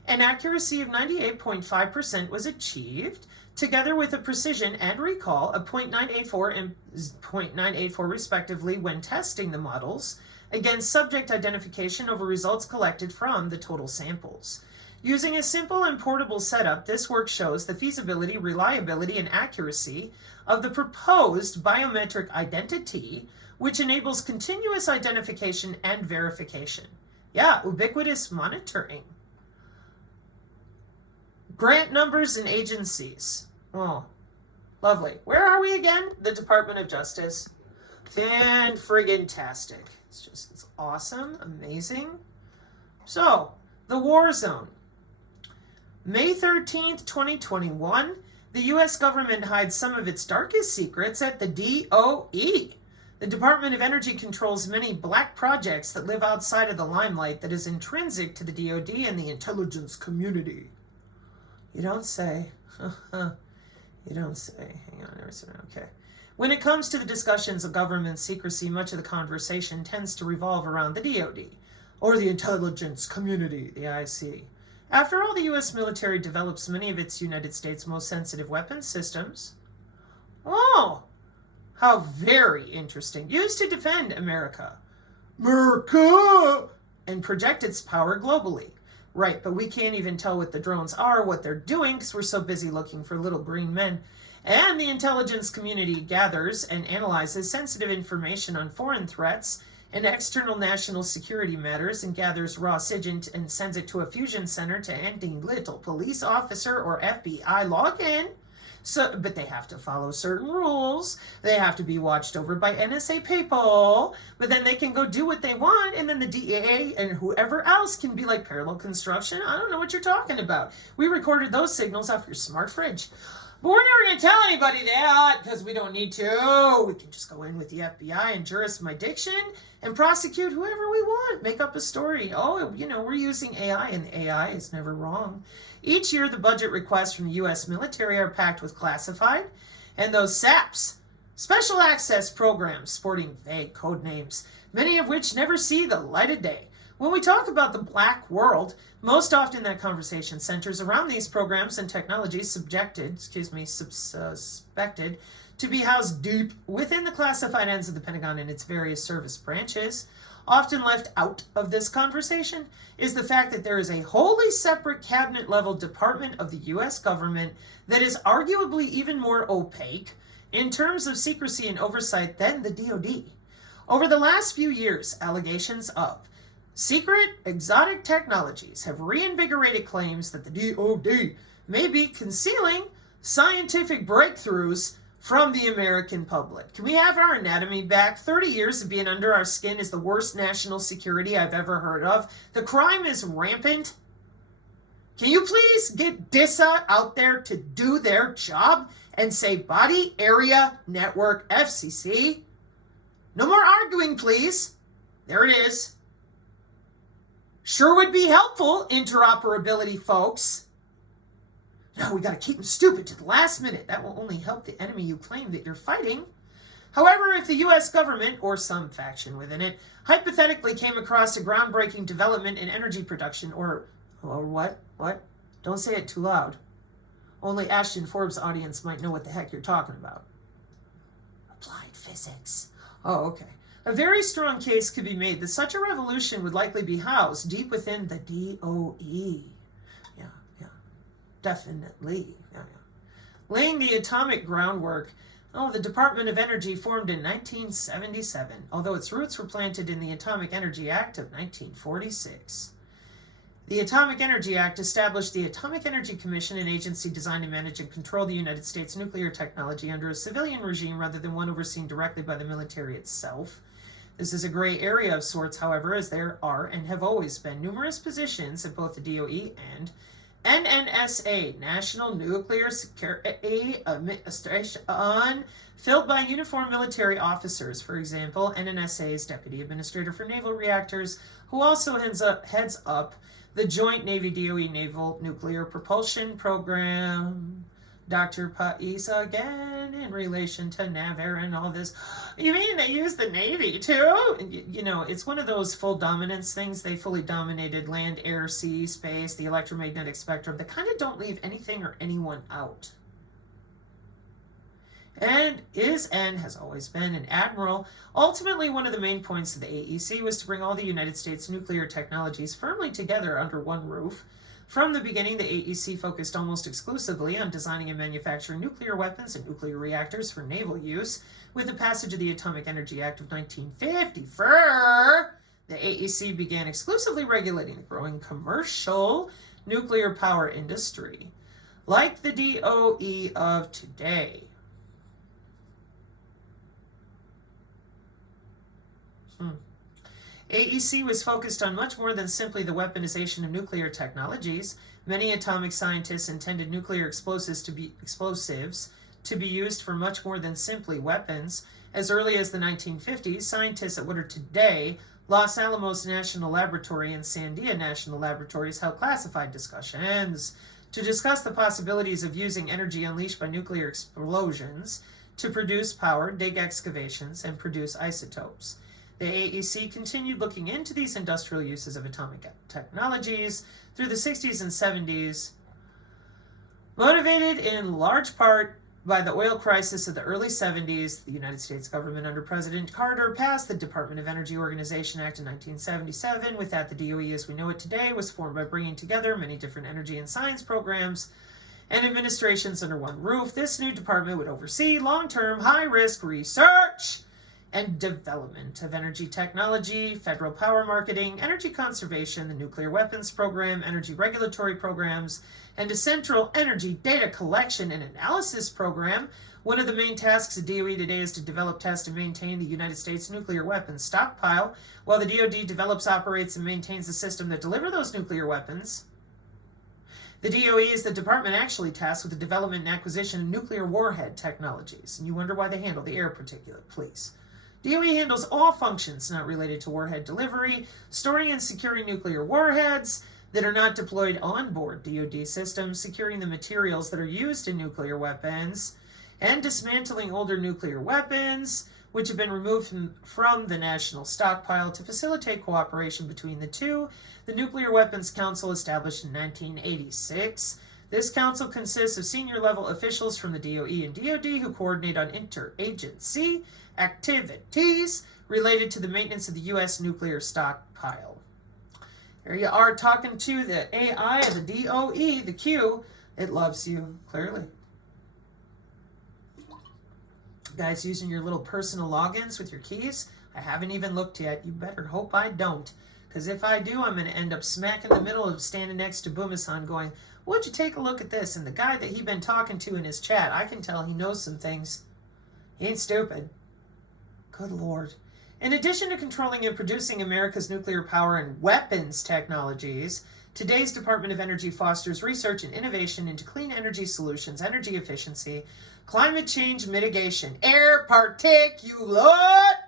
An accuracy of 98.5% was achieved, together with a precision and recall of 0.984 and 0.984 respectively when testing the models against subject identification over results collected from the total samples. Using a simple and portable setup, this work shows the feasibility, reliability, and accuracy of the proposed biometric identity, which enables continuous identification and verification. Yeah, ubiquitous monitoring. Grant numbers and agencies. Oh, lovely. Where are we again? The Department of Justice. Fan-friggin-tastic. It's awesome, amazing. So, the war zone. May 13th, 2021, the U.S. government hides some of its darkest secrets at the DOE. The Department of Energy controls many black projects that live outside of the limelight that is intrinsic to the DoD and the intelligence community. You don't say. You don't say. Hang on, okay. When it comes to the discussions of government secrecy, much of the conversation tends to revolve around the DoD, or the intelligence community, the IC. After all, the U.S. military develops many of its United States' most sensitive weapons systems. Oh, how very interesting. Used to defend America. And project its power globally. Right, but we can't even tell what the drones are, what they're doing, because we're so busy looking for little green men. And the intelligence community gathers and analyzes sensitive information on foreign threats and external national security matters and gathers raw SIGINT and sends it to a fusion center to any little police officer or FBI login. So, but they have to follow certain rules. They have to be watched over by NSA people. But then they can go do what they want, and then the DEA and whoever else can be like, parallel construction? I don't know what you're talking about. We recorded those signals off your smart fridge. But we're never going to tell anybody that, because we don't need to. We can just go in with the FBI and jurisdiction and prosecute whoever we want. Make up a story. Oh, we're using AI, and the AI is never wrong. Each year, the budget requests from the U.S. military are packed with classified, and those SAPs, special access programs, sporting vague code names, many of which never see the light of day. When we talk about the black world, most often that conversation centers around these programs and technologies suspected to be housed deep within the classified ends of the Pentagon and its various service branches. Often left out of this conversation is the fact that there is a wholly separate cabinet-level department of the U.S. government that is arguably even more opaque in terms of secrecy and oversight than the DoD. Over the last few years, allegations of secret, exotic technologies have reinvigorated claims that the DoD may be concealing scientific breakthroughs from the American public. Can we have our anatomy back? 30 years of being under our skin is the worst national security I've ever heard of. The crime is rampant. Can you please get DISA out there to do their job and say Body Area Network FCC? No more arguing, please. There it is. Sure would be helpful, interoperability folks. No, we got to keep them stupid to the last minute. That will only help the enemy you claim that you're fighting. However, if the U.S. government, or some faction within it, hypothetically came across a groundbreaking development in energy production, or what? Don't say it too loud. Only Ashton Forbes' audience might know what the heck you're talking about. Applied physics. Oh, okay. A very strong case could be made that such a revolution would likely be housed deep within the DOE. Definitely. Laying the atomic groundwork. The Department of Energy formed in 1977, although its roots were planted in the Atomic Energy Act of 1946. The Atomic Energy Act established the Atomic Energy Commission, an agency designed to manage and control the United States nuclear technology under a civilian regime rather than one overseen directly by the military itself. This is a gray area of sorts, however, as there are and have always been numerous positions at both the DOE and NNSA, National Nuclear Security Administration, filled by uniformed military officers. For example, NNSA's Deputy Administrator for Naval Reactors, who also heads up the Joint Navy-DOE Naval Nuclear Propulsion Program. Dr. Pais again in relation to NAVAIR and all this. You mean they use the Navy too? It's one of those full dominance things. They fully dominated land, air, sea, space, the electromagnetic spectrum. They kind of don't leave anything or anyone out. And has always been an admiral. Ultimately, one of the main points of the AEC was to bring all the United States nuclear technologies firmly together under one roof. From the beginning, the AEC focused almost exclusively on designing and manufacturing nuclear weapons and nuclear reactors for naval use. With the passage of the Atomic Energy Act of 1954, the AEC began exclusively regulating the growing commercial nuclear power industry, like the DOE of today. AEC was focused on much more than simply the weaponization of nuclear technologies. Many atomic scientists intended nuclear explosives to be used for much more than simply weapons. As early as the 1950s, scientists at what are today Los Alamos National Laboratory and Sandia National Laboratories held classified discussions to discuss the possibilities of using energy unleashed by nuclear explosions to produce power, dig excavations, and produce isotopes. The AEC continued looking into these industrial uses of atomic technologies through the 60s and 70s, motivated in large part by the oil crisis of the early 70s. The United States government under President Carter passed the Department of Energy Organization Act in 1977. With that, the DOE as we know it today was formed by bringing together many different energy and science programs and administrations under one roof. This new department would oversee long-term, high-risk research and development of energy technology, federal power marketing, energy conservation, the nuclear weapons program, energy regulatory programs, and a central energy data collection and analysis program. One of the main tasks of DOE today is to develop, test, and maintain the United States nuclear weapons stockpile, while the DoD develops, operates, and maintains the system that delivers those nuclear weapons. The DOE is the department actually tasked with the development and acquisition of nuclear warhead technologies. And you wonder why they handle the air particulate, please. DOE handles all functions not related to warhead delivery, storing and securing nuclear warheads that are not deployed on board DoD systems, securing the materials that are used in nuclear weapons, and dismantling older nuclear weapons, which have been removed from the national stockpile. To facilitate cooperation between the two, the Nuclear Weapons Council, established in 1986. This council consists of senior-level officials from the DOE and DoD who coordinate on interagency activities related to the maintenance of the U.S. nuclear stockpile. Here you are talking to the AI of the DOE, the Q. It loves you, clearly. Guys using your little personal logins with your keys? I haven't even looked yet. You better hope I don't. Because if I do, I'm going to end up smack in the middle of standing next to Boomasan going, would you take a look at this? And the guy that he'd been talking to in his chat, I can tell he knows some things. He ain't stupid. Good Lord. In addition to controlling and producing America's nuclear power and weapons technologies, today's Department of Energy fosters research and innovation into clean energy solutions, energy efficiency, climate change mitigation, air particulate,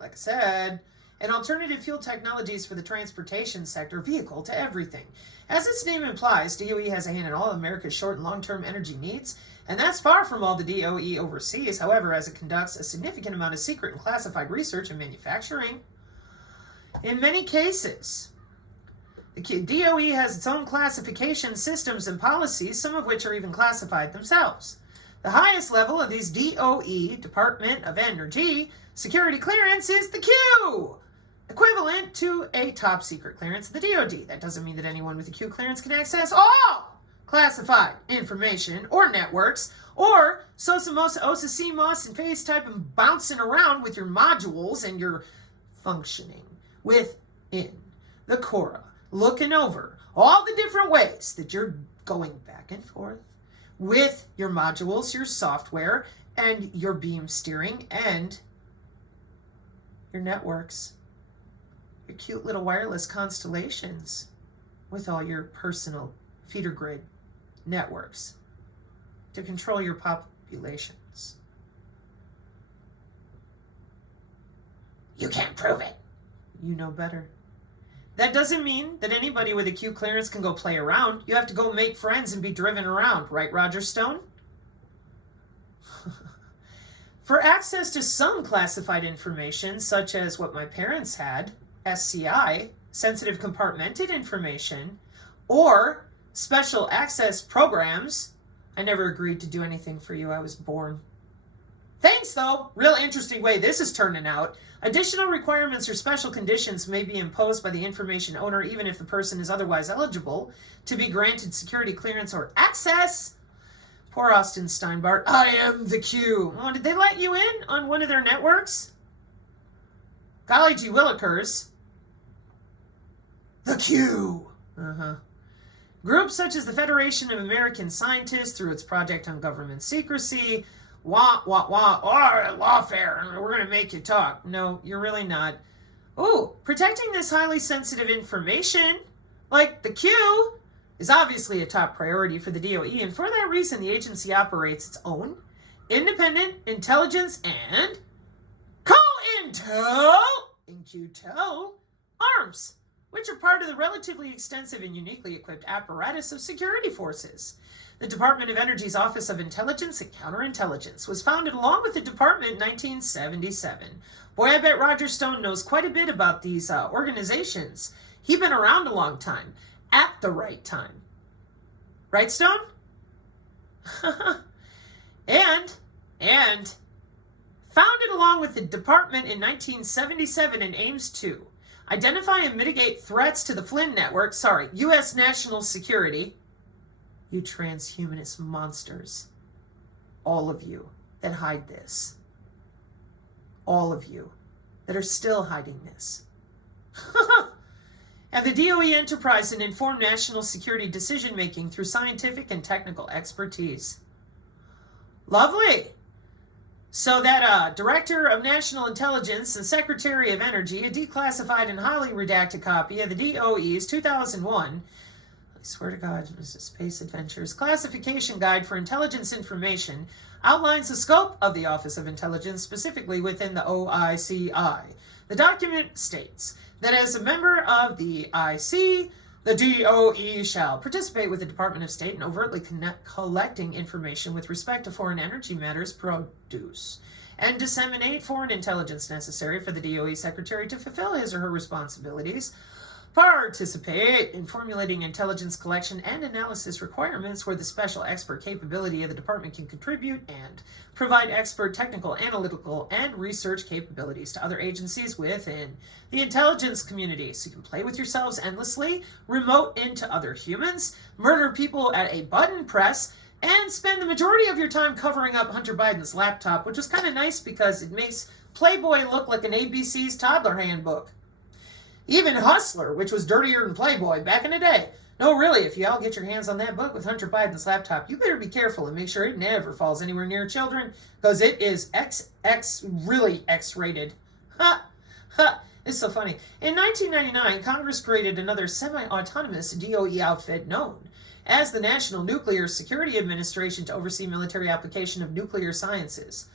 like I said, and alternative fuel technologies for the transportation sector, vehicle to everything. As its name implies, DOE has a hand in all of America's short and long-term energy needs, and that's far from all the DOE oversees. However, as it conducts a significant amount of secret and classified research and manufacturing, in many cases, the DOE has its own classification systems and policies, some of which are even classified themselves. The highest level of these DOE, Department of Energy, security clearance is the Q, equivalent to a top secret clearance of the DoD. That doesn't mean that anyone with a Q clearance can access all classified information or networks, or SOSA, OSA, CMOS, and phase type and bouncing around with your modules and your functioning within the Cora, looking over all the different ways that you're going back and forth with your modules, your software, and your beam steering, and your networks, your cute little wireless constellations with all your personal feeder grid networks to control your populations. You can't prove it. You know better. That doesn't mean that anybody with a Q clearance can go play around. You have to go make friends and be driven around, right, Roger Stone? For access to some classified information, such as what my parents had, SCI, sensitive compartmented information, or special access programs, I never agreed to do anything for you. I was born. Thanks, though. Real interesting way this is turning out. Additional requirements or special conditions may be imposed by the information owner even if the person is otherwise eligible to be granted security clearance or access. Poor Austin Steinbart. I am the Q. Oh, did they let you in on one of their networks? Golly gee willikers. The Q. Groups such as the Federation of American Scientists, through its Project on Government Secrecy, lawfare, we're going to make you talk. No, you're really not. Oh, protecting this highly sensitive information, like the Q, is obviously a top priority for the DOE, and for that reason, the agency operates its own independent intelligence and COINTEL, InQtel, arms, which are part of the relatively extensive and uniquely equipped apparatus of security forces. The Department of Energy's Office of Intelligence and Counterintelligence was founded along with the department in 1977. Boy, I bet Roger Stone knows quite a bit about these organizations. He's been around a long time, at the right time. Right, Stone? and founded along with the department in 1977 and aims to identify and mitigate threats to the Flynn Network, U.S. national security. You transhumanist monsters. All of you that hide this. All of you that are still hiding this. And the DOE enterprise and informed national security decision-making through scientific and technical expertise. Lovely. So that Director of National Intelligence and Secretary of Energy, a declassified and highly redacted copy of the DOE's 2001, I swear to God, this is Space Adventures, Classification Guide for Intelligence Information, outlines the scope of the Office of Intelligence, specifically within the OICI. The document states that as a member of the IC, the DOE shall participate with the Department of State in overtly collecting information with respect to foreign energy matters, produce and disseminate foreign intelligence necessary for the DOE Secretary to fulfill his or her responsibilities, participate in formulating intelligence collection and analysis requirements where the special expert capability of the department can contribute, and provide expert technical, analytical, and research capabilities to other agencies within the intelligence community. So you can play with yourselves endlessly, remote into other humans, murder people at a button press, and spend the majority of your time covering up Hunter Biden's laptop, which was kind of nice because it makes Playboy look like an ABC's toddler handbook. Even Hustler, which was dirtier than Playboy back in the day. No, really, if y'all get your hands on that book with Hunter Biden's laptop, you better be careful and make sure it never falls anywhere near children, because it is really X-rated. It's so funny. In 1999, Congress created another semi-autonomous DOE outfit known as the National Nuclear Security Administration to oversee military application of nuclear sciences.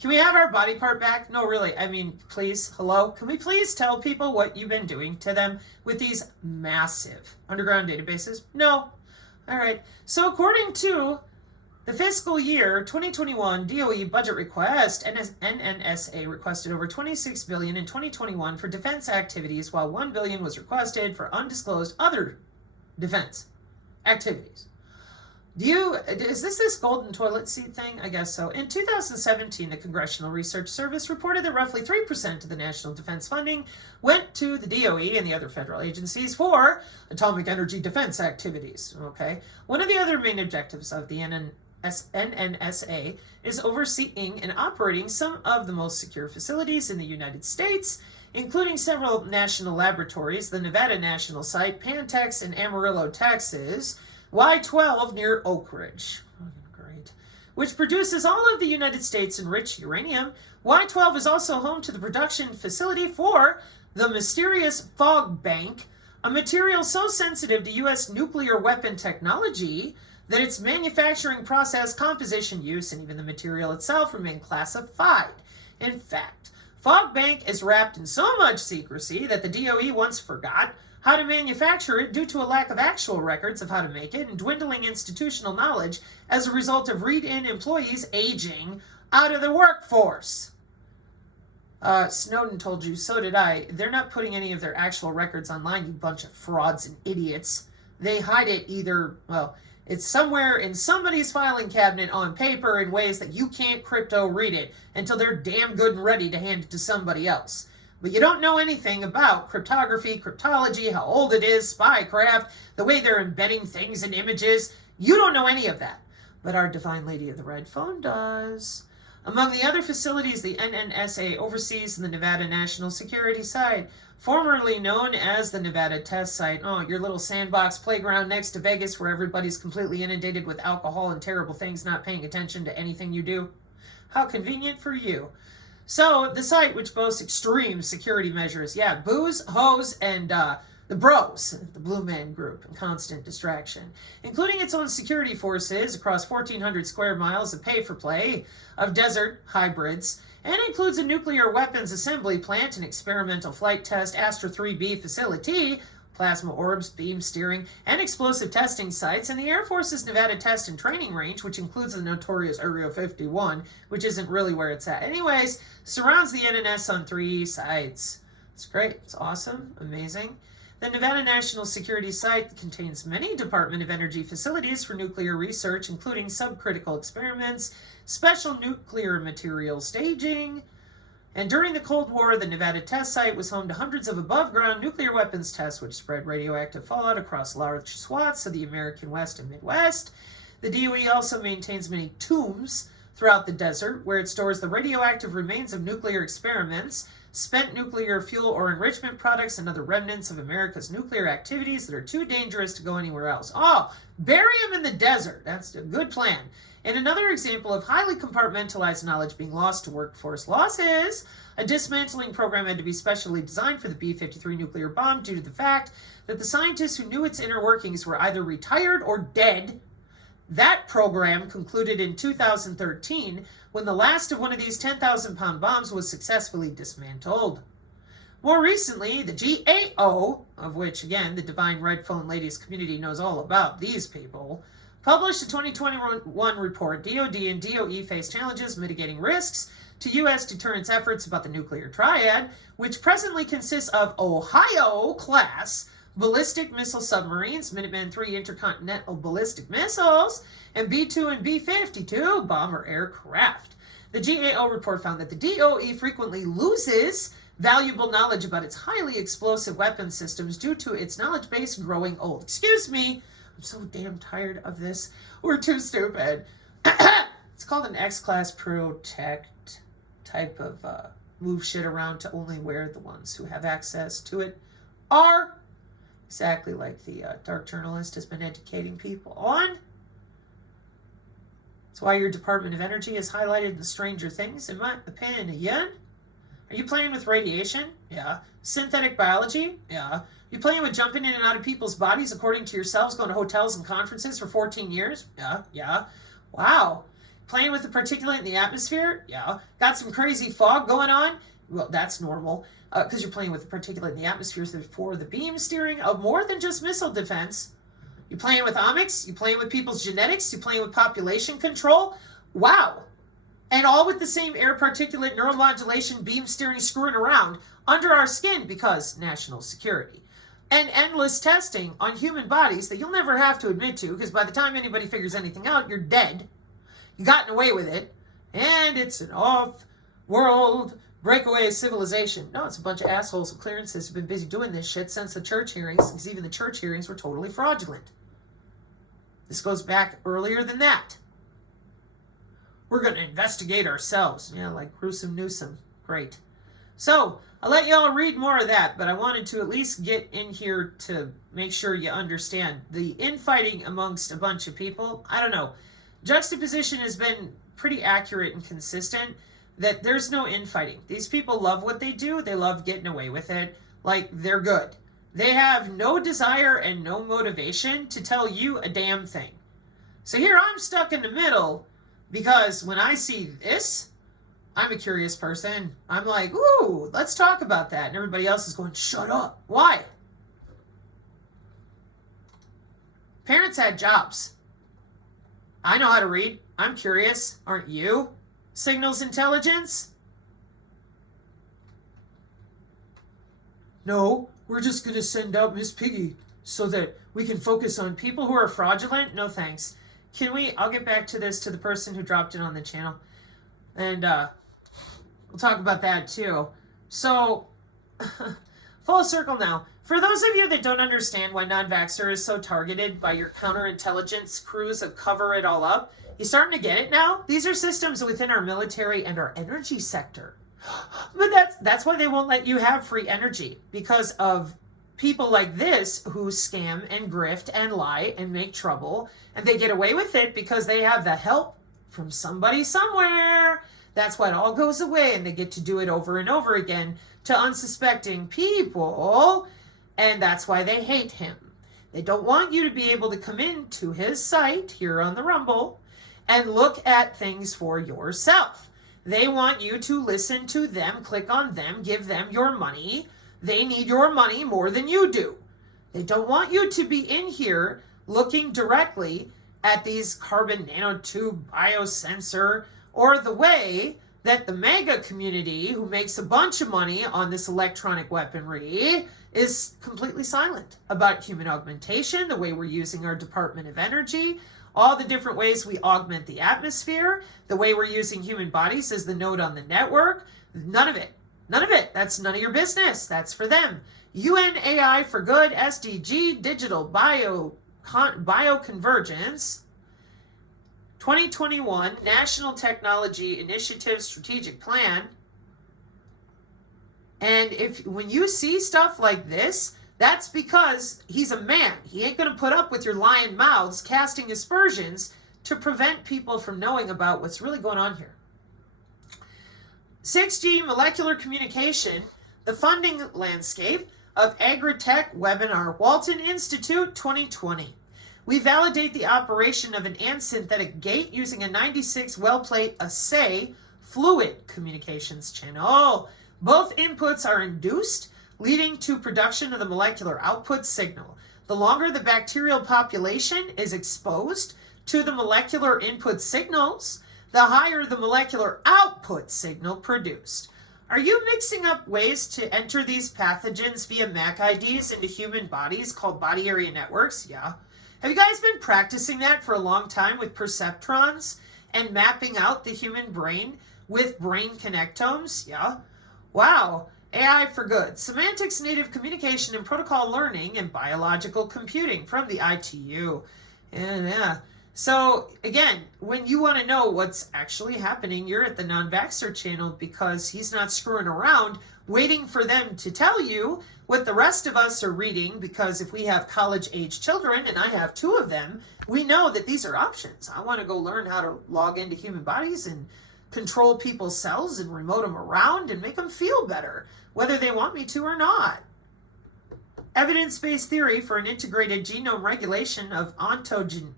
Can we have our body part back? No, really. I mean, please, hello? Can we please tell people what you've been doing to them with these massive underground databases? No. All right. So according to the fiscal year 2021 DOE budget request, NNSA requested over $26 billion in 2021 for defense activities, while $1 billion was requested for undisclosed other defense activities. Is this golden toilet seat thing? I guess so. In 2017, the Congressional Research Service reported that roughly 3% of the national defense funding went to the DOE and the other federal agencies for atomic energy defense activities. Okay. One of the other main objectives of the NNSA is overseeing and operating some of the most secure facilities in the United States, including several national laboratories, the Nevada National Site, Pantex in Amarillo, Texas, Y-12 near Oak Ridge, great, which produces all of the United States' enriched uranium. Y-12 is also home to the production facility for the mysterious Fog Bank, a material so sensitive to U.S. nuclear weapon technology that its manufacturing process, composition, use, and even the material itself remain classified. In fact, Fog Bank is wrapped in so much secrecy that the DOE once forgot how to manufacture it due to a lack of actual records of how to make it and dwindling institutional knowledge as a result of read-in employees aging out of the workforce. Snowden told you, so did I. They're not putting any of their actual records online, you bunch of frauds and idiots. They hide it either, It's somewhere in somebody's filing cabinet on paper in ways that you can't crypto read it until they're damn good and ready to hand it to somebody else. But you don't know anything about cryptography, cryptology, how old it is, spycraft, the way they're embedding things in images. You don't know any of that. But our Divine Lady of the Red Phone does. Among the other facilities the NNSA oversees in the Nevada National Security Site, formerly known as the Nevada Test Site. Oh, your little sandbox playground next to Vegas where everybody's completely inundated with alcohol and terrible things, not paying attention to anything you do. How convenient for you. So, the site, which boasts extreme security measures, booze, hoes, and the bros, the Blue Man Group, and constant distraction, including its own security forces across 1,400 square miles of pay-for-play of desert hybrids, and includes a nuclear weapons assembly plant, an experimental flight test, Astra 3B facility, plasma orbs, beam steering, and explosive testing sites, and the Air Force's Nevada Test and Training Range, which includes the notorious Area 51, which isn't really where it's at. Anyways, surrounds the NNS on 3 sites. It's great. It's awesome. Amazing. The Nevada National Security Site contains many Department of Energy facilities for nuclear research, including subcritical experiments, special nuclear material staging, and during the Cold War, the Nevada Test Site was home to hundreds of above-ground nuclear weapons tests, which spread radioactive fallout across large swaths of the American West and Midwest. The DOE also maintains many tombs throughout the desert, where it stores the radioactive remains of nuclear experiments, spent nuclear fuel or enrichment products, and other remnants of America's nuclear activities that are too dangerous to go anywhere else. Oh, bury them in the desert. That's a good plan. And another example of highly compartmentalized knowledge being lost to workforce losses, a dismantling program had to be specially designed for the B-53 nuclear bomb due to the fact that the scientists who knew its inner workings were either retired or dead. That program concluded in 2013 when the last of one of these 10,000-pound bombs was successfully dismantled. More recently, the GAO, of which, again, the Divine Red Phone Ladies community knows all about these people, published a 2021 report, DoD and DOE face challenges mitigating risks to U.S. deterrence efforts about the nuclear triad, which presently consists of Ohio-class ballistic missile submarines, Minuteman III intercontinental ballistic missiles, and B-2 and B-52 bomber aircraft. The GAO report found that the DOE frequently loses valuable knowledge about its highly explosive weapon systems due to its knowledge base growing old. Excuse me, I'm so damn tired of this. We're too stupid. It's called an X-Class Protect type of move shit around to only where the ones who have access to it are. Exactly like the Dark Journalist has been educating people on. That's why your Department of Energy has highlighted the Stranger Things, in my opinion. Are you playing with radiation? Yeah. Synthetic biology? Yeah. You playing with jumping in and out of people's bodies according to yourselves, going to hotels and conferences for 14 years? Yeah. Wow. Playing with the particulate in the atmosphere? Yeah. Got some crazy fog going on? Well, that's normal. Because you're playing with the particulate in the atmosphere for the beam steering of more than just missile defense. You playing with omics? You playing with people's genetics? You playing with population control? Wow. And all with the same air particulate neuromodulation beam steering screwing around under our skin because national security. And endless testing on human bodies that you'll never have to admit to because by the time anybody figures anything out, you're dead. You gotten away with it. And it's an off-world breakaway civilization. No, it's a bunch of assholes with clearances who've been busy doing this shit since the church hearings, because even the church hearings were totally fraudulent. This goes back earlier than that. We're going to investigate ourselves. Yeah, like Gruesome Newsom. Great. So, I'll let y'all read more of that, but I wanted to at least get in here to make sure you understand the infighting amongst a bunch of people. I don't know. Juxtaposition has been pretty accurate and consistent. That there's no infighting. These people love what they do. They love getting away with it. Like, they're good. They have no desire and no motivation to tell you a damn thing. So here I'm stuck in the middle because when I see this, I'm a curious person. I'm like, ooh, let's talk about that. And everybody else is going, shut up. Why? Parents had jobs. I know how to read. I'm curious. Aren't you? Signals intelligence? No, we're just going to send out Miss Piggy so that We can focus on people who are fraudulent. No thanks. I'll get back to this, to the person who dropped it on the channel. And we'll talk about that too. So, full circle now. For those of you that don't understand why non-vaxxer is so targeted by your counterintelligence crews that cover it all up, you starting to get it now? These are systems within our military and our energy sector. But that's why they won't let you have free energy, because of people like this who scam and grift and lie and make trouble, and they get away with it because they have the help from somebody somewhere. That's why it all goes away, and they get to do it over and over again to unsuspecting people, and that's why they hate him. They don't want you to be able to come into his site here on the Rumble and look at things for yourself. They want you to listen to them, click on them, give them your money. They need your money more than you do. They don't want you to be in here looking directly at these carbon nanotube biosensor, or the way that the MAGA community, who makes a bunch of money on this electronic weaponry, is completely silent about human augmentation, the way we're using our Department of Energy, all the different ways we augment the atmosphere, the way we're using human bodies as the node on the network. None of it. None of it. That's none of your business. That's for them. UN AI for Good, SDG, Digital BioConvergence, 2021 National Technology Initiative Strategic Plan. And when you see stuff like this, that's because he's a man. He ain't going to put up with your lying mouths casting aspersions to prevent people from knowing about what's really going on here. 6G molecular communication, the funding landscape of Agritech webinar, Walton Institute 2020. We validate the operation of an synthetic gate using a 96 well plate assay fluid communications channel. Both inputs are induced, leading to production of the molecular output signal. The longer the bacterial population is exposed to the molecular input signals, the higher the molecular output signal produced. Are you mixing up ways to enter these pathogens via MAC IDs into human bodies called body area networks? Yeah. Have you guys been practicing that for a long time with perceptrons and mapping out the human brain with brain connectomes? Yeah. Wow. AI for Good. Semantics, Native Communication, and Protocol Learning and Biological Computing from the ITU. Yeah. So, again, when you want to know what's actually happening, you're at the Non-Vaxxer channel, because he's not screwing around waiting for them to tell you what the rest of us are reading, because if we have college-age children, and I have 2 of them, we know that these are options. I want to go learn how to log into human bodies and control people's cells and remote them around and make them feel better, whether they want me to or not. Evidence-based theory for an integrated genome regulation of ontogeny.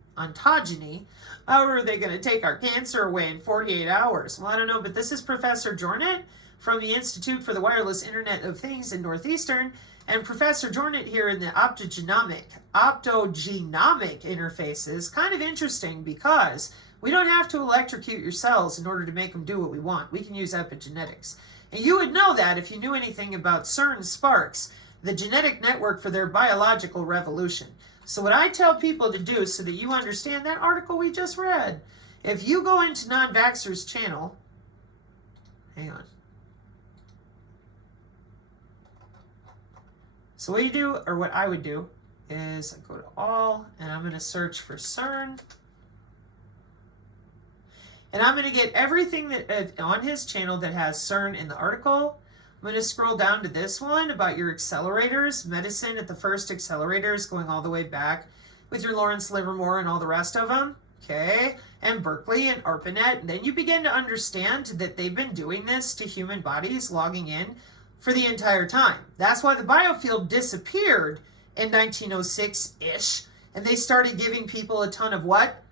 How are they going to take our cancer away in 48 hours? Well, I don't know, but this is Professor Jornet from the Institute for the Wireless Internet of Things in Northeastern, and Professor Jornet here in the optogenomic interfaces. Kind of interesting, because we don't have to electrocute your cells in order to make them do what we want. We can use epigenetics. And you would know that if you knew anything about CERN sparks, the genetic network for their biological revolution. So what I tell people to do, so that you understand that article we just read, if you go into Non-Vaxxer's channel, hang on. So what you do, or what I would do, is I go to all, and I'm going to search for CERN. And I'm going to get everything that on his channel that has CERN in the article. I'm going to scroll down to this one about your accelerators, medicine at the first accelerators, going all the way back with your Lawrence Livermore and all the rest of them. Okay, and Berkeley and ARPANET. And then you begin to understand that they've been doing this to human bodies, logging in for the entire time. That's why the biofield disappeared in 1906-ish, and they started giving people a ton of what?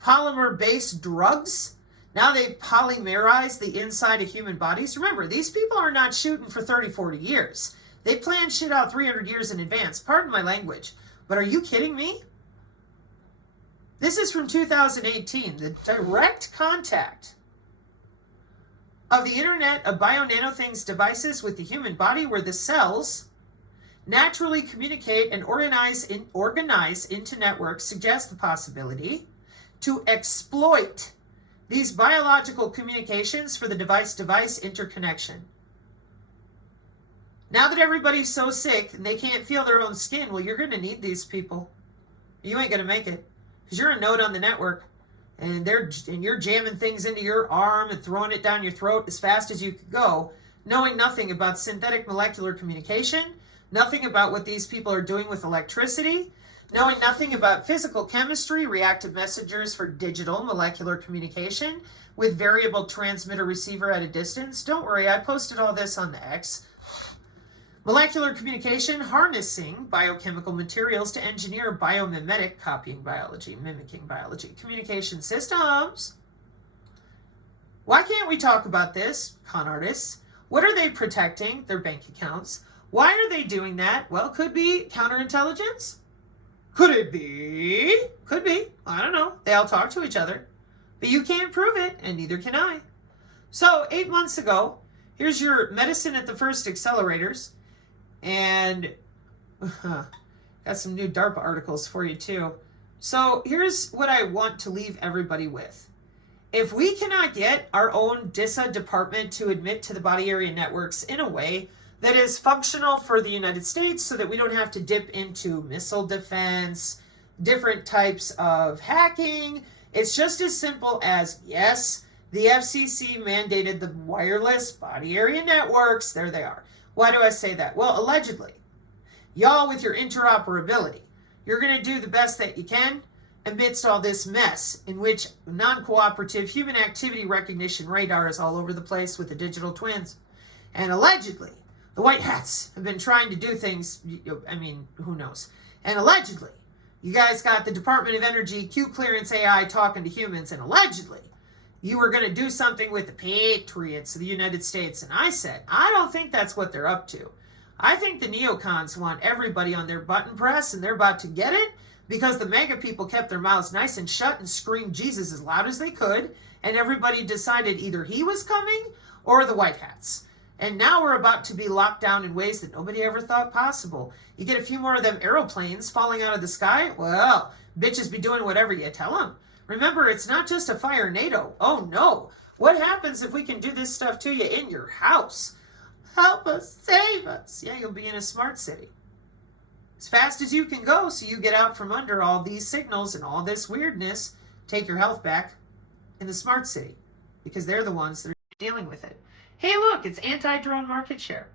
Polymer-based drugs. Now they've polymerized the inside of human bodies. Remember, these people are not shooting for 30, 40 years. They plan shit out 300 years in advance. Pardon my language. But are you kidding me? This is from 2018. The direct contact of the Internet of Bio-Nanothings devices with the human body, where the cells naturally communicate and organize into networks suggests the possibility to exploit these biological communications for the device-device interconnection. Now that everybody's so sick and they can't feel their own skin, well, you're going to need these people. You ain't going to make it because you're a node on the network, and you're jamming things into your arm and throwing it down your throat as fast as you could go, knowing nothing about synthetic molecular communication, nothing about what these people are doing with electricity, knowing nothing about physical chemistry, reactive messengers for digital molecular communication with variable transmitter receiver at a distance. Don't worry, I posted all this on the X. Molecular communication, harnessing biochemical materials to engineer biomimetic, copying biology, mimicking biology, communication systems. Why can't we talk about this, con artists? What are they protecting? Their bank accounts. Why are they doing that? Well, could be counterintelligence. Could it be? Could be. I don't know. They all talk to each other. But you can't prove it, and neither can I. So, 8 months ago, here's your medicine at the first accelerators. And got some new DARPA articles for you too. So here's what I want to leave everybody with. If we cannot get our own DISA department to admit to the body area networks in a way that is functional for the United States so that we don't have to dip into missile defense, different types of hacking, it's just as simple as, yes, the FCC mandated the wireless body area networks. There they are. Why do I say that? Well, allegedly, y'all with your interoperability, you're going to do the best that you can amidst all this mess in which non-cooperative human activity recognition radar is all over the place with the digital twins. And allegedly, the white hats have been trying to do things, I mean, who knows? And allegedly, you guys got the Department of Energy Q clearance AI talking to humans, and allegedly, you were going to do something with the patriots of the United States. And I said, I don't think that's what they're up to. I think the neocons want everybody on their button press, and they're about to get it because the MAGA people kept their mouths nice and shut and screamed Jesus as loud as they could, and everybody decided either he was coming or the white hats. And now we're about to be locked down in ways that nobody ever thought possible. You get a few more of them aeroplanes falling out of the sky, well, bitches be doing whatever you tell them. Remember, it's not just a fire NATO. Oh no. What happens if we can do this stuff to you in your house? Help us, save us. Yeah, you'll be in a smart city. As fast as you can go so you get out from under all these signals and all this weirdness. Take your health back in the smart city because they're the ones that are dealing with it. Hey, look, it's anti-drone market share.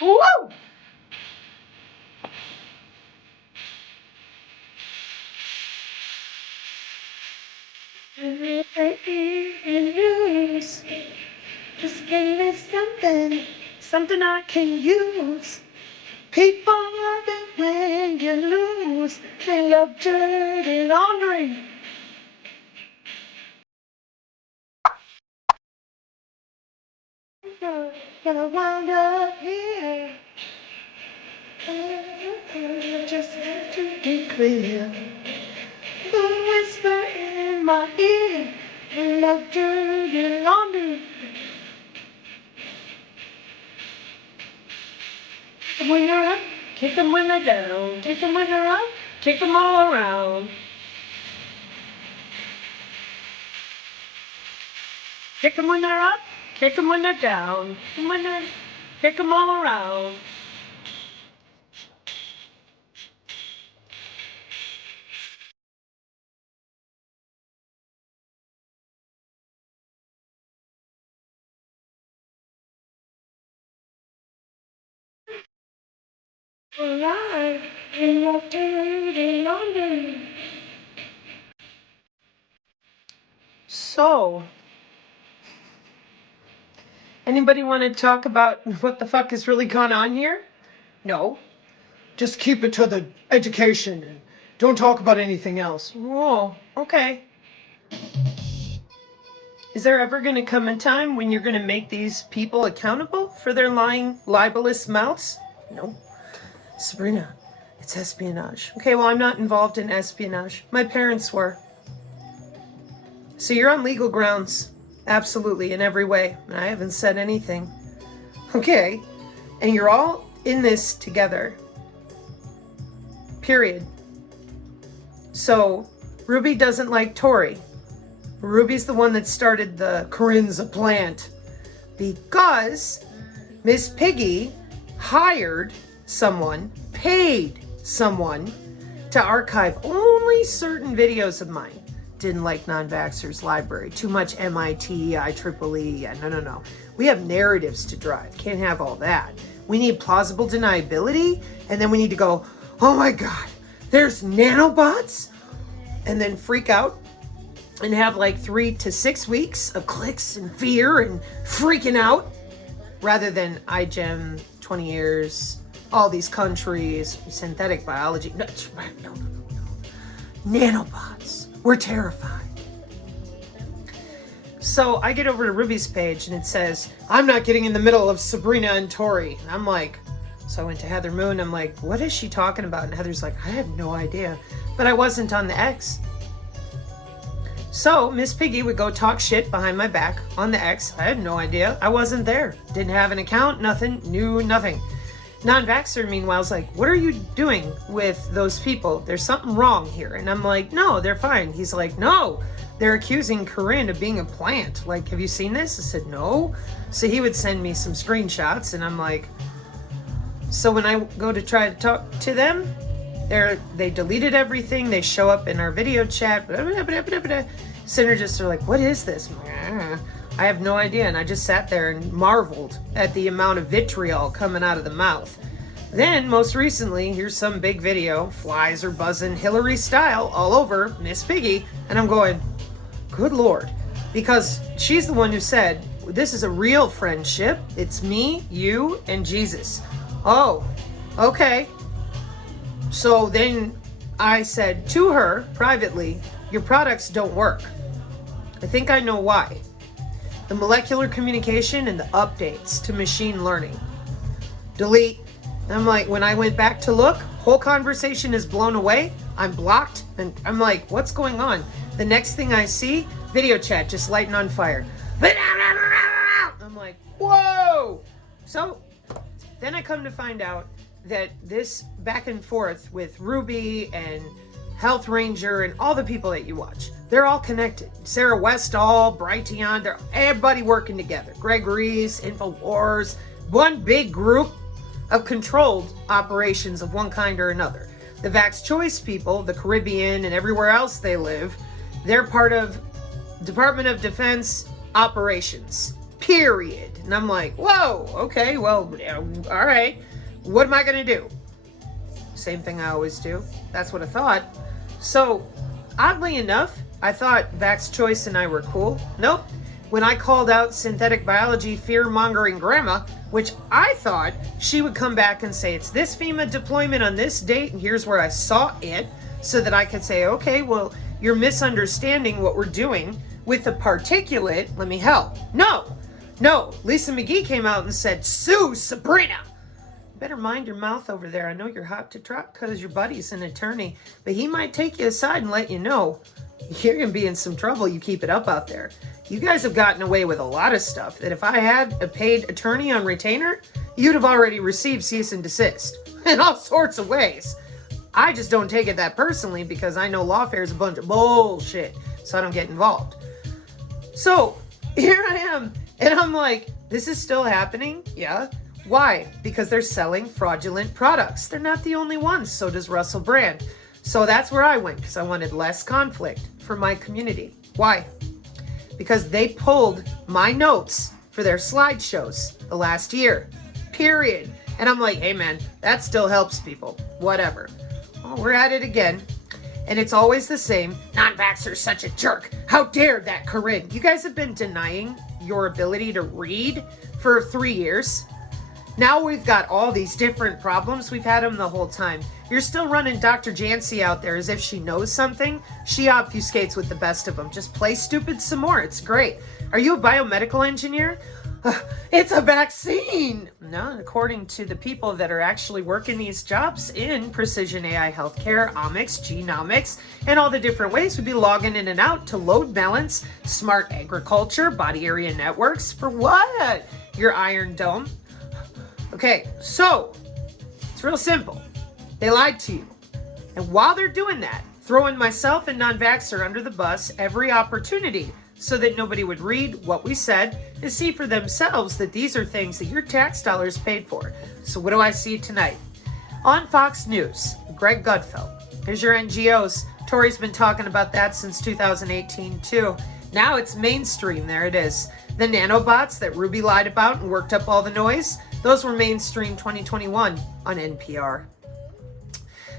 Woo! Just give me something I can use. People love it when you lose. They love dirty laundry. Gonna wind up here. Just have to be clear. The whisper in my ear. They love dirty laundry. When you're up, kick them when they're down. Kick them when they're up, kick them all around. Kick them when they're up, kick them when they're down. Kick them all around. Alive in your dirty London. So, anybody want to talk about what the fuck has really gone on here? No. Just keep it to the education and don't talk about anything else. Oh, okay. Is there ever going to come a time when you're going to make these people accountable for their lying, libelous mouths? No. Sabrina, it's espionage. Okay, well, I'm not involved in espionage. My parents were. So you're on legal grounds. Absolutely, in every way. And I haven't said anything. Okay. And you're all in this together. Period. So, Ruby doesn't like Tori. Ruby's the one that started the Corinza plant. Because Miss Piggy hired someone, paid someone, to archive only certain videos of mine. Didn't like non-vaxxers library. Too much MIT, IEEE. Yeah, no. We have narratives to drive. Can't have all that. We need plausible deniability, and then we need to go, oh my God, there's nanobots? And then freak out and have like 3 to 6 weeks of clicks and fear and freaking out, rather than iGEM, 20 years, all these countries, synthetic biology. No. Nanobots. We're terrified. So I get over to Ruby's page and it says, I'm not getting in the middle of Sabrina and Tori. And I'm like, so I went to Heather Moon. I'm like, what is she talking about? And Heather's like, I have no idea. But I wasn't on the X. So Miss Piggy would go talk shit behind my back on the X. I had no idea. I wasn't there. Didn't have an account, nothing, knew nothing. Non-vaxxer, meanwhile, is like, what are you doing with those people? There's something wrong here. And I'm like, no, they're fine. He's like, no, they're accusing Corinne of being a plant. Like, have you seen this? I said, no. So he would send me some screenshots and I'm like, so when I go to try to talk to them, they deleted everything. They show up in our video chat. Synergists are like, what is this? I have no idea. And I just sat there and marveled at the amount of vitriol coming out of the mouth. Then, most recently, here's some big video. Flies are buzzing Hillary style all over Miss Piggy. And I'm going, good Lord. Because she's the one who said, this is a real friendship. It's me, you, and Jesus. Oh, okay. So then I said to her privately, your products don't work. I think I know why. The molecular communication and the updates to machine learning. Delete. I'm like, when I went back to look, whole conversation is blown away. I'm blocked. And I'm like, what's going on? The next thing I see, video chat just lighting on fire. I'm like, whoa. So then I come to find out that this back and forth with Ruby and Health Ranger and all the people that you watch, they're all connected. Sarah Westall, Brighteon, they're everybody working together. Gregory's, InfoWars, one big group of controlled operations of one kind or another. The Vax Choice people, the Caribbean and everywhere else they live, they're part of Department of Defense operations, period. And I'm like, whoa, okay, well, all right. What am I going to do? Same thing I always do. That's what I thought. So, oddly enough, I thought Vax Choice and I were cool. Nope. When I called out synthetic biology fear-mongering grandma, which I thought she would come back and say, it's this FEMA deployment on this date, and here's where I saw it, so that I could say, okay, well, you're misunderstanding what we're doing with the particulate. Let me help. No. Lisa McGee came out and said, sue Sabrina. Better mind your mouth over there. I know you're hot to trot because your buddy's an attorney, but he might take you aside and let you know you're going to be in some trouble. You keep it up out there. You guys have gotten away with a lot of stuff that if I had a paid attorney on retainer, you'd have already received cease and desist in all sorts of ways. I just don't take it that personally because I know lawfare is a bunch of bullshit, so I don't get involved. So here I am, and I'm like, this is still happening? Yeah. Why? Because they're selling fraudulent products. They're not the only ones. So does Russell Brand. So that's where I went because I wanted less conflict for my community. Why? Because they pulled my notes for their slideshows the last year. Period. And I'm like, hey man, that still helps people. Whatever. Well, we're at it again. And it's always the same. Non-vaxxer's such a jerk. How dare that Corinne? You guys have been denying your ability to read for 3 years. Now we've got all these different problems. We've had them the whole time. You're still running Dr. Jancy out there as if she knows something. She obfuscates with the best of them. Just play stupid some more. It's great. Are you a biomedical engineer? It's a vaccine. No, according to the people that are actually working these jobs in precision AI healthcare, omics, genomics, and all the different ways, we'd be logging in and out to load balance, smart agriculture, body area networks. For what? Your Iron Dome. Okay, so it's real simple. They lied to you. And while they're doing that, throwing myself and non-vaxxer under the bus every opportunity so that nobody would read what we said and see for themselves that these are things that your tax dollars paid for. So what do I see tonight? On Fox News, Greg Gutfeld. Here's your NGOs. Tori's been talking about that since 2018 too. Now it's mainstream, there it is. The nanobots that Ruby lied about and worked up all the noise, those were mainstream 2021 on NPR.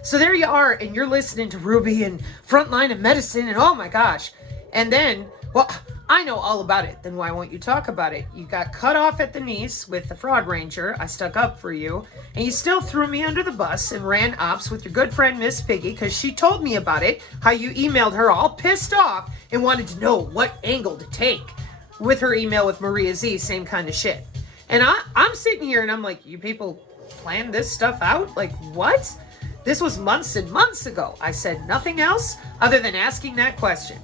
So there you are, and you're listening to Ruby and Frontline of Medicine, and oh my gosh. And then, well, I know all about it, then why won't you talk about it? You got cut off at the knees with the Fraud Ranger, I stuck up for you, and you still threw me under the bus and ran ops with your good friend Miss Piggy, because she told me about it, how you emailed her all pissed off and wanted to know what angle to take. With her email with Maria Z, same kind of shit. And I'm sitting here and I'm like, you people planned this stuff out? Like, what? This was months and months ago. I said nothing else other than asking that question.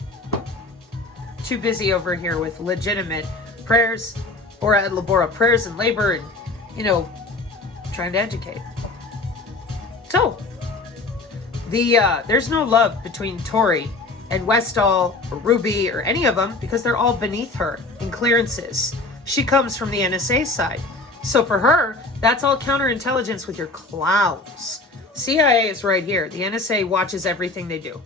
Too busy over here with legitimate prayers, Ora et Labora, prayers and labor, and, you know, trying to educate. So, there's no love between Tori and Westall or Ruby or any of them because they're all beneath her in clearances. She comes from the NSA side. So for her, that's all counterintelligence with your clowns. CIA is right here. The NSA watches everything they do.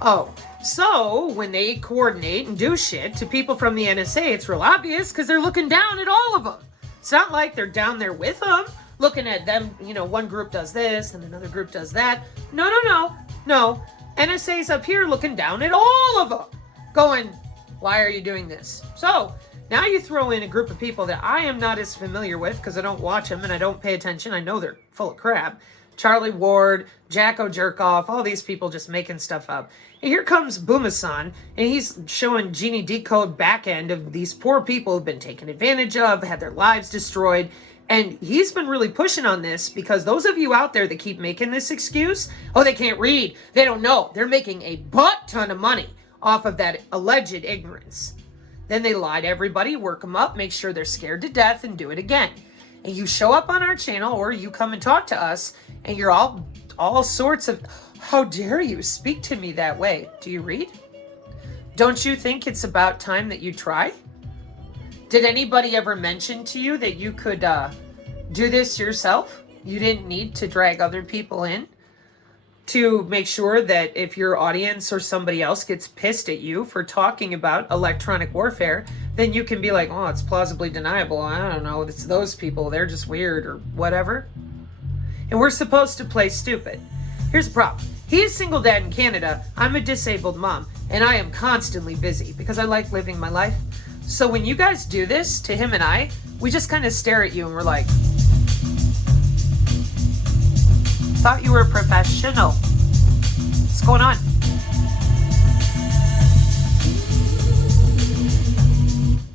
Oh, so when they coordinate and do shit to people from the NSA, it's real obvious because they're looking down at all of them. It's not like they're down there with them, looking at them, you know, one group does this and another group does that. No. NSA's up here looking down at all of them, going, why are you doing this? So now you throw in a group of people that I am not as familiar with because I don't watch them and I don't pay attention. I know they're full of crap. Charlie Ward, Jacko Jerkoff, all these people just making stuff up. And here comes Boomasan, and he's showing Genie Decode back end of these poor people who've been taken advantage of, had their lives destroyed. And he's been really pushing on this because those of you out there that keep making this excuse, oh, they can't read, they don't know. They're making a butt ton of money off of that alleged ignorance. Then they lie to everybody, work them up, make sure they're scared to death, and do it again. And you show up on our channel or you come and talk to us and you're all sorts of, how dare you speak to me that way? Do you read? Don't you think it's about time that you try? Did anybody ever mention to you that you could do this yourself? You didn't need to drag other people in to make sure that if your audience or somebody else gets pissed at you for talking about electronic warfare, then you can be like, oh, it's plausibly deniable. I don't know, it's those people, they're just weird or whatever. And we're supposed to play stupid. Here's the problem. He is single dad in Canada. I'm a disabled mom, and I am constantly busy because I like living my life. So when you guys do this to him and I, we just kind of stare at you and we're like, thought you were a professional. What's going on?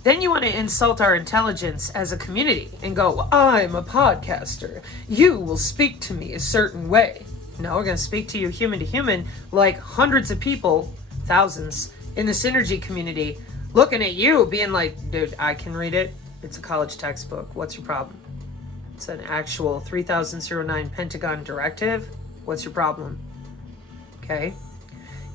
Then you want to insult our intelligence as a community and go, well, I'm a podcaster. You will speak to me a certain way. No, we're going to speak to you human to human like hundreds of people, thousands, in the Synergy community looking at you being like, dude, I can read it. It's a college textbook. What's your problem? It's an actual 3009 Pentagon directive. What's your problem? Okay.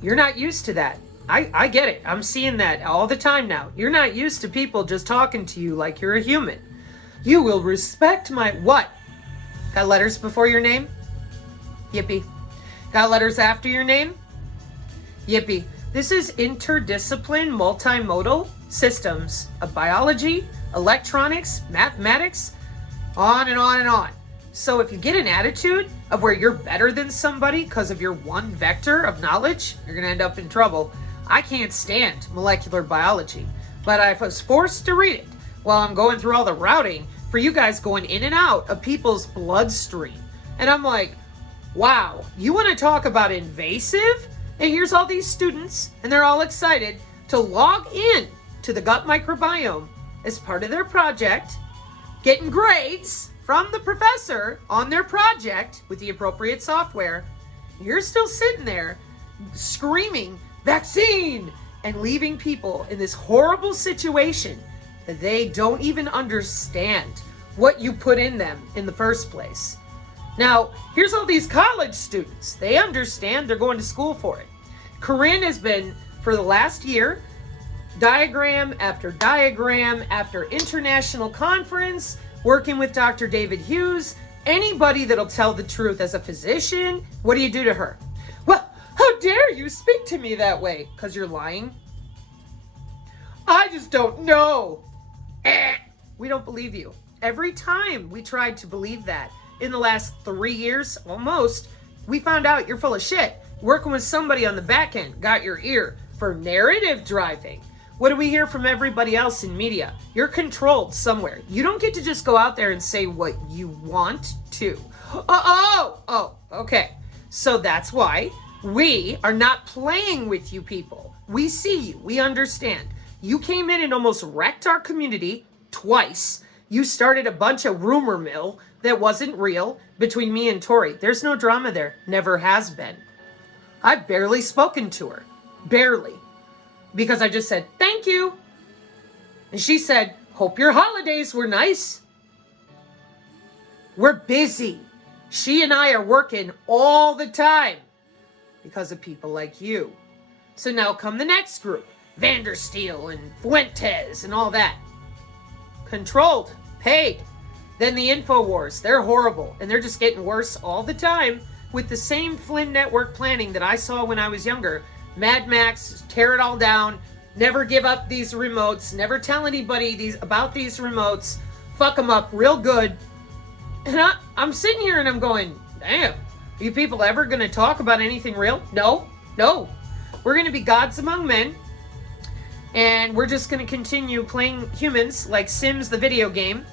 You're not used to that. I get it. I'm seeing that all the time now. You're not used to people just talking to you like you're a human. You will respect my what? Got letters before your name? Yippee. Got letters after your name? Yippee. This is interdiscipline, multimodal systems of biology, electronics, mathematics, on and on and on. So if you get an attitude of where you're better than somebody because of your one vector of knowledge, you're going to end up in trouble. I can't stand molecular biology, but I was forced to read it while I'm going through all the routing for you guys going in and out of people's bloodstream. And I'm like, wow, you want to talk about invasive? And here's all these students, and they're all excited to log in to the gut microbiome as part of their project, getting grades from the professor on their project with the appropriate software. You're still sitting there screaming, vaccine, and leaving people in this horrible situation that they don't even understand what you put in them in the first place. Now, here's all these college students. They understand, they're going to school for it. Corinne has been, for the last year, diagram after international conference, working with Dr. David Hughes. Anybody that'll tell the truth as a physician, what do you do to her? Well, how dare you speak to me that way? Because you're lying? I just don't know. We don't believe you. Every time we tried to believe that in the last 3 years, almost, we found out you're full of shit. Working with somebody on the back end got your ear for narrative driving. What do we hear from everybody else in media? You're controlled somewhere. You don't get to just go out there and say what you want to. Okay. So that's why we are not playing with you people. We see you. We understand. You came in and almost wrecked our community twice. You started a bunch of rumor mill that wasn't real between me and Tori. There's no drama there. Never has been. I've barely spoken to her. Barely. Because I just said, thank you. And she said, hope your holidays were nice. We're busy. She and I are working all the time because of people like you. So now come the next group. Vandersteel and Fuentes and all that. Controlled, paid. Then the InfoWars, they're horrible. And they're just getting worse all the time with the same Flynn network planning that I saw when I was younger. Mad Max, tear it all down, never give up these remotes, never tell anybody about these remotes, fuck them up real good. And I'm sitting here and I'm going, damn, are you people ever going to talk about anything real? No. We're going to be gods among men. And we're just going to continue playing humans like Sims, the video game.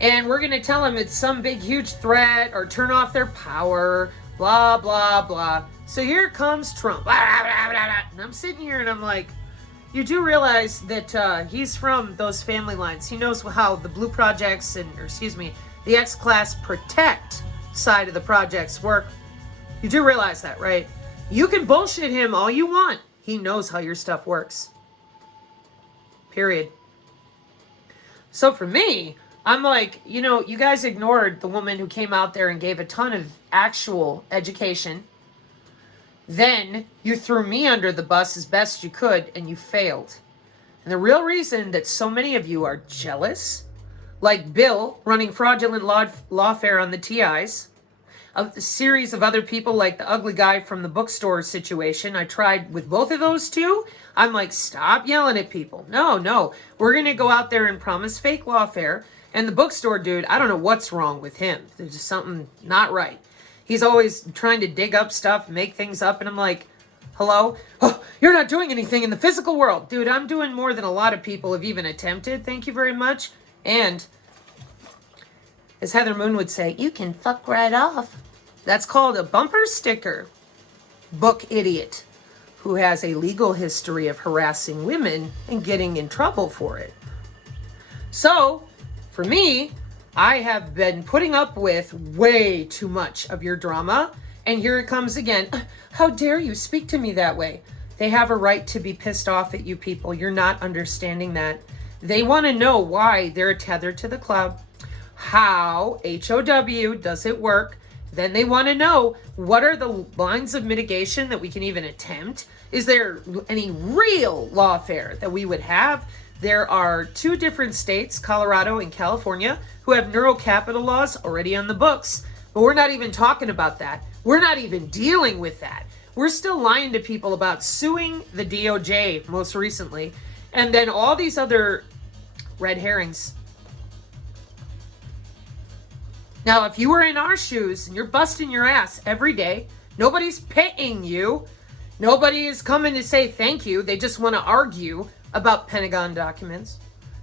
And we're going to tell them it's some big, huge threat or turn off their power, blah, blah, blah. So here comes Trump. And I'm sitting here and I'm like, you do realize that he's from those family lines. He knows how the blue projects the X-Class Protect side of the projects work. You do realize that, right? You can bullshit him all you want. He knows how your stuff works. Period. So for me, I'm like, you guys ignored the woman who came out there and gave a ton of actual education. Then you threw me under the bus as best you could, and you failed. And the real reason that so many of you are jealous, like Bill running fraudulent lawfare on the TIs, a series of other people like the ugly guy from the bookstore situation. I tried with both of those two. I'm like, stop yelling at people. No. We're going to go out there and promise fake lawfare. And the bookstore dude, I don't know what's wrong with him. There's just something not right. He's always trying to dig up stuff, make things up. And I'm like, hello? Oh, you're not doing anything in the physical world. Dude, I'm doing more than a lot of people have even attempted. Thank you very much. And as Heather Moon would say, you can fuck right off. That's called a bumper sticker. Book idiot who has a legal history of harassing women and getting in trouble for it. So, for me, I have been putting up with way too much of your drama. And here it comes again. How dare you speak to me that way? They have a right to be pissed off at you people. You're not understanding that. They want to know why they're tethered to the cloud. How, HOW, does it work? Then they want to know, what are the lines of mitigation that we can even attempt? Is there any real lawfare that we would have? There are 2 different states, Colorado and California, who have neurocapital laws already on the books. But we're not even talking about that. We're not even dealing with that. We're still lying to people about suing the DOJ most recently. And then all these other red herrings. Now, if you were in our shoes and you're busting your ass every day, nobody's paying you. Nobody is coming to say thank you. They just want to argue about Pentagon documents.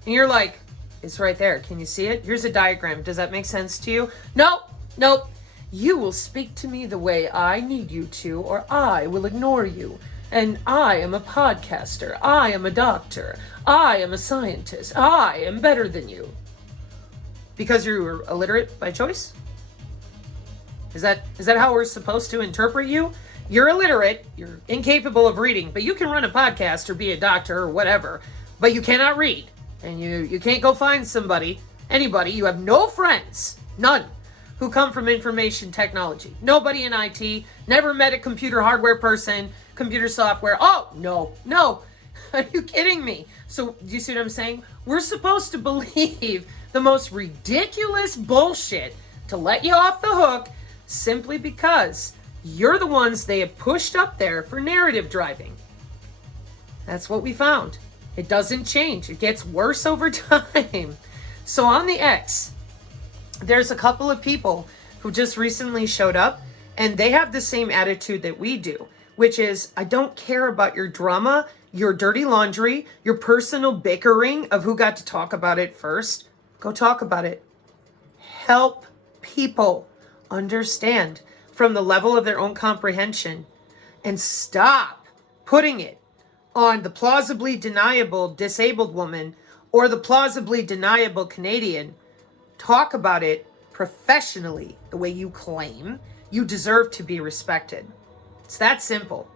And you're like, It's right there. Can you see it? Here's a diagram. Does that make sense to you? Nope. You will speak to me the way I need you to, or I will ignore you. And I am a podcaster. I am a doctor. I am a scientist. I am better than you. Because you're illiterate by choice? Is that how we're supposed to interpret you? You're illiterate, you're incapable of reading, but you can run a podcast or be a doctor or whatever, but you cannot read. And you can't go find anybody, you have no friends, none, who come from information technology. Nobody in IT, never met a computer hardware person, computer software. Oh, no. Are you kidding me? So, do you see what I'm saying? We're supposed to believe the most ridiculous bullshit to let you off the hook simply because you're the ones they have pushed up there for narrative driving. That's what we found. It doesn't change. It gets worse over time. So on the X, there's a couple of people who just recently showed up, and they have the same attitude that we do, which is, I don't care about your drama, your dirty laundry, your personal bickering of who got to talk about it first. Go talk about it. Help people understand from the level of their own comprehension, and stop putting it on the plausibly deniable disabled woman or the plausibly deniable Canadian. Talk about it professionally, the way you claim you deserve to be respected. It's that simple.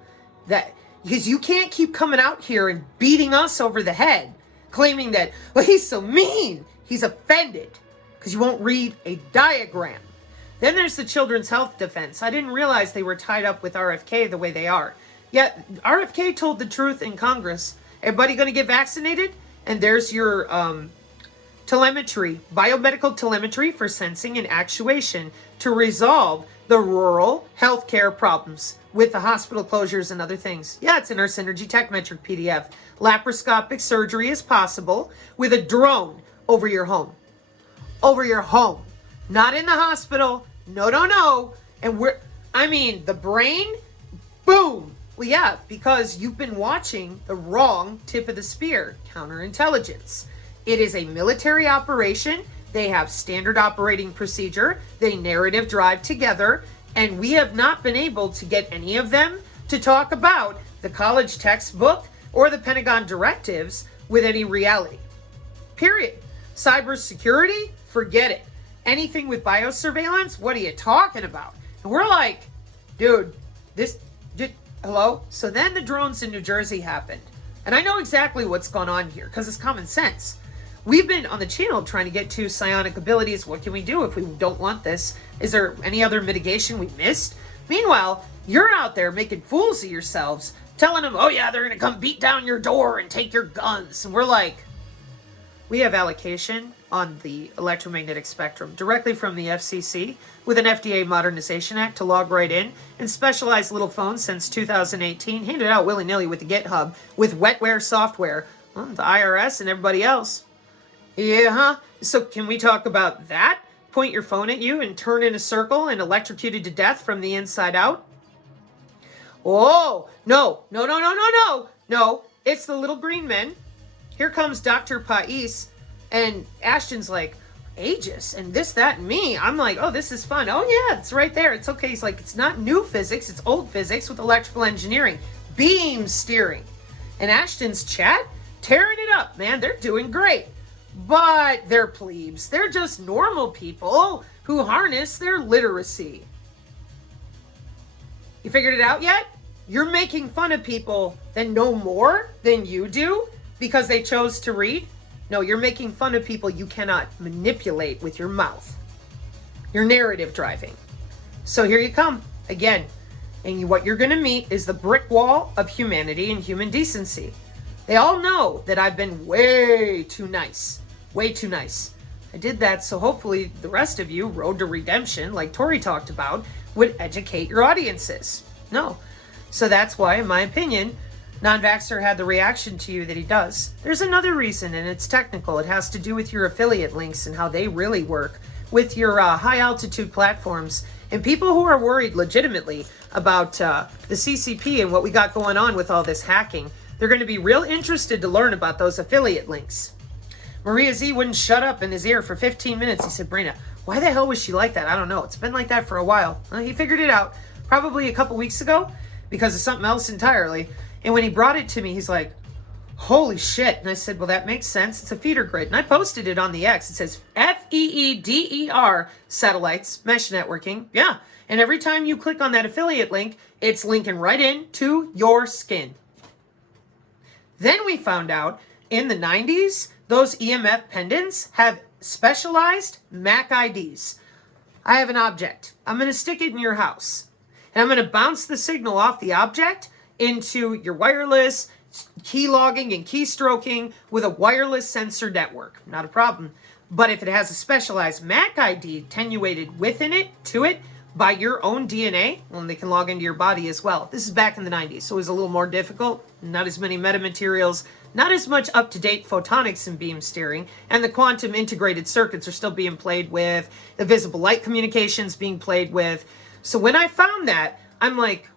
Because you can't keep coming out here and beating us over the head, claiming that, well, he's so mean, he's offended, because you won't read a diagram. Then there's the Children's Health Defense. I didn't realize they were tied up with RFK the way they are. Yet RFK told the truth in Congress. Everybody going to get vaccinated? And there's your telemetry, biomedical telemetry for sensing and actuation to resolve the rural healthcare problems with the hospital closures and other things. Yeah, it's in our Synergy Tech Metric PDF. Laparoscopic surgery is possible with a drone over your home. Over your home. Not in the hospital. No. And the brain, boom. Well, yeah, because you've been watching the wrong tip of the spear, counterintelligence. It is a military operation. They have standard operating procedure. They narrative drive together. And we have not been able to get any of them to talk about the college textbook or the Pentagon directives with any reality. Period. Cybersecurity, forget it. Anything with biosurveillance, what are you talking about? And we're like, dude, hello? So then the drones in New Jersey happened. And I know exactly what's going on here because it's common sense. We've been on the channel trying to get to psionic abilities. What can we do if we don't want this? Is there any other mitigation we missed? Meanwhile, you're out there making fools of yourselves, telling them, oh yeah, they're going to come beat down your door and take your guns. And we're like, we have allocation on the electromagnetic spectrum directly from the FCC with an FDA Modernization Act to log right in, and specialized little phones since 2018, handed out willy-nilly with the GitHub, with wetware software, the IRS and everybody else. So can we talk about that? Point your phone at you and turn in a circle and electrocuted to death from the inside out? Oh, no. It's the little green men. Here comes Dr. Pais, and Ashton's like, Aegis, and this, that, and me. I'm like, oh, this is fun. Oh, yeah, it's right there. It's okay. He's like, it's not new physics. It's old physics with electrical engineering. Beam steering. And Ashton's chat, tearing it up, man. They're doing great. But they're plebes. They're just normal people who harness their literacy. You figured it out yet? You're making fun of people that know more than you do because they chose to read? No, you're making fun of people you cannot manipulate with your mouth. You're narrative driving. So here you come again. And what you're going to meet is the brick wall of humanity and human decency. They all know that I've been way too nice. Way too nice. I did that so hopefully the rest of you, Road to Redemption, like Tori talked about, would educate your audiences. No. So that's why, in my opinion, non-vaxxer had the reaction to you that he does. There's another reason, and it's technical. It has to do with your affiliate links and how they really work with your high-altitude platforms. And people who are worried legitimately about the CCP and what we got going on with all this hacking, they're going to be real interested to learn about those affiliate links. Maria Z wouldn't shut up in his ear for 15 minutes. He said, Brina, why the hell was she like that? I don't know. It's been like that for a while. Well, he figured it out probably a couple weeks ago because of something else entirely. And when he brought it to me, he's like, holy shit. And I said, well, that makes sense. It's a feeder grid. And I posted it on the X. It says FEEDER satellites, mesh networking. Yeah. And every time you click on that affiliate link, it's linking right in to your skin. Then we found out in the 90s, those EMF pendants have specialized MAC IDs. I have an object. I'm going to stick it in your house. And I'm going to bounce the signal off the object into your wireless key logging and keystroking with a wireless sensor network. Not a problem. But if it has a specialized MAC ID attenuated within it, to it, by your own DNA, well, they can log into your body as well. This is back in the 90s, so it was a little more difficult. Not as many metamaterials, not as much up-to-date photonics and beam steering, and the quantum integrated circuits are still being played with, the visible light communications being played with. So when I found that, I'm like,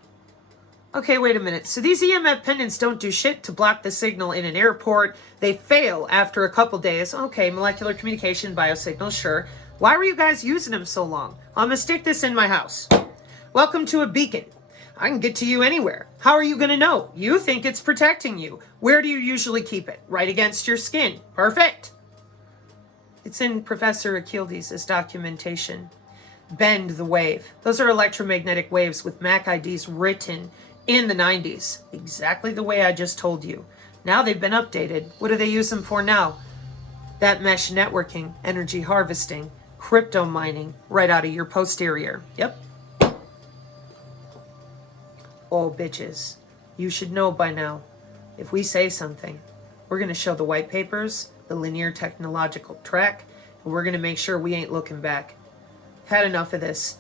okay, wait a minute. So these EMF pendants don't do shit to block the signal in an airport. They fail after a couple days. Okay, molecular communication, biosignals, sure. Why were you guys using them so long? I'm going to stick this in my house. Welcome to a beacon. I can get to you anywhere. How are you going to know? You think it's protecting you. Where do you usually keep it? Right against your skin. Perfect. It's in Professor Akildes' documentation. Bend the wave. Those are electromagnetic waves with MAC IDs written in the 90s. Exactly the way I just told you. Now they've been updated. What do they use them for now? That mesh networking, energy harvesting, crypto mining, right out of your posterior. Yep. Oh, bitches. You should know by now. If we say something, we're going to show the white papers, the linear technological track, and we're going to make sure we ain't looking back. Had enough of this.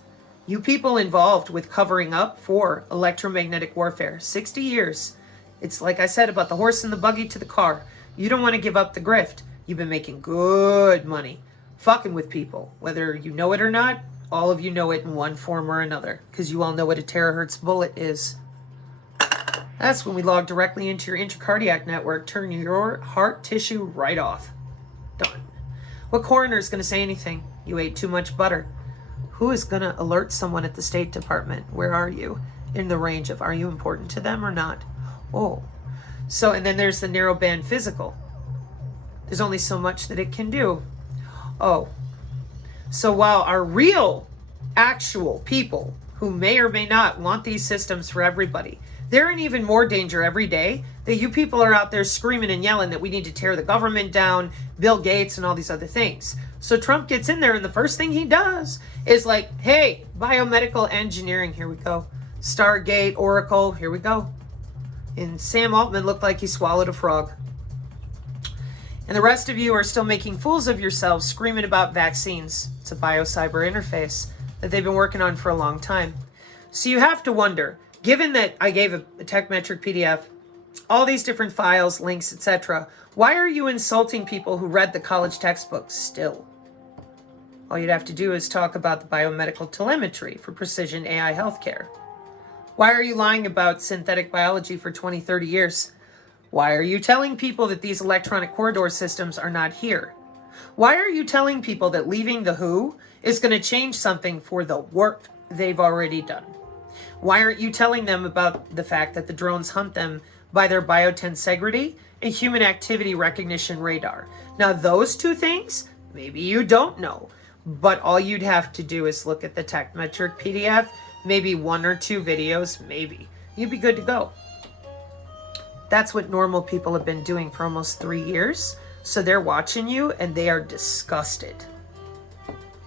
You people involved with covering up for electromagnetic warfare, 60 years. It's like I said about the horse and the buggy to the car. You don't want to give up the grift. You've been making good money, fucking with people. Whether you know it or not, all of you know it in one form or another, because you all know what a terahertz bullet is. That's when we log directly into your intracardiac network, turn your heart tissue right off. Done. What coroner is going to say anything? You ate too much butter. Who is going to alert someone at the State Department? Where are you? In the range of, are you important to them or not? Oh. So, and then there's the narrowband physical. There's only so much that it can do. Oh. So while our real, actual people who may or may not want these systems for everybody, they're in even more danger every day that you people are out there screaming and yelling that we need to tear the government down, Bill Gates and all these other things. So Trump gets in there and the first thing he does is like, hey, biomedical engineering, here we go. Stargate, Oracle, here we go. And Sam Altman looked like he swallowed a frog. And the rest of you are still making fools of yourselves screaming about vaccines. It's a biocyber interface that they've been working on for a long time. So you have to wonder, given that I gave a TechMetric PDF, all these different files, links, etc., why are you insulting people who read the college textbooks still? All you'd have to do is talk about the biomedical telemetry for precision AI healthcare. Why are you lying about synthetic biology for 20, 30 years? Why are you telling people that these electronic corridor systems are not here? Why are you telling people that leaving the WHO is going to change something for the work they've already done? Why aren't you telling them about the fact that the drones hunt them by their biotensegrity and human activity recognition radar? Now, those two things, maybe you don't know, but all you'd have to do is look at the TechMetric PDF, maybe one or two videos, maybe. You'd be good to go. That's what normal people have been doing for almost 3 years. So they're watching you and they are disgusted.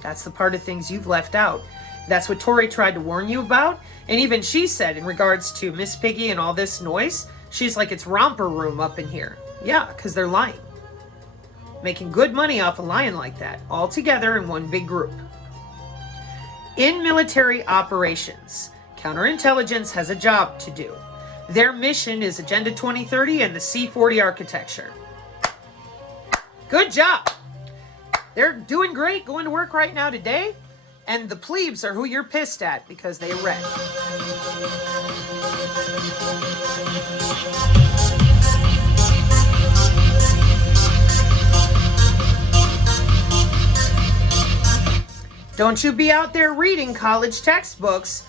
That's the part of things you've left out. That's what Tori tried to warn you about. And even she said in regards to Miss Piggy and all this noise, she's like, it's romper room up in here. Yeah, because they're lying. Making good money off of lying like that, all together in one big group. In military operations, counterintelligence has a job to do. Their mission is Agenda 2030 and the C40 architecture. Good job. They're doing great, going to work right now today. And the plebes are who you're pissed at because they read. Don't you be out there reading college textbooks.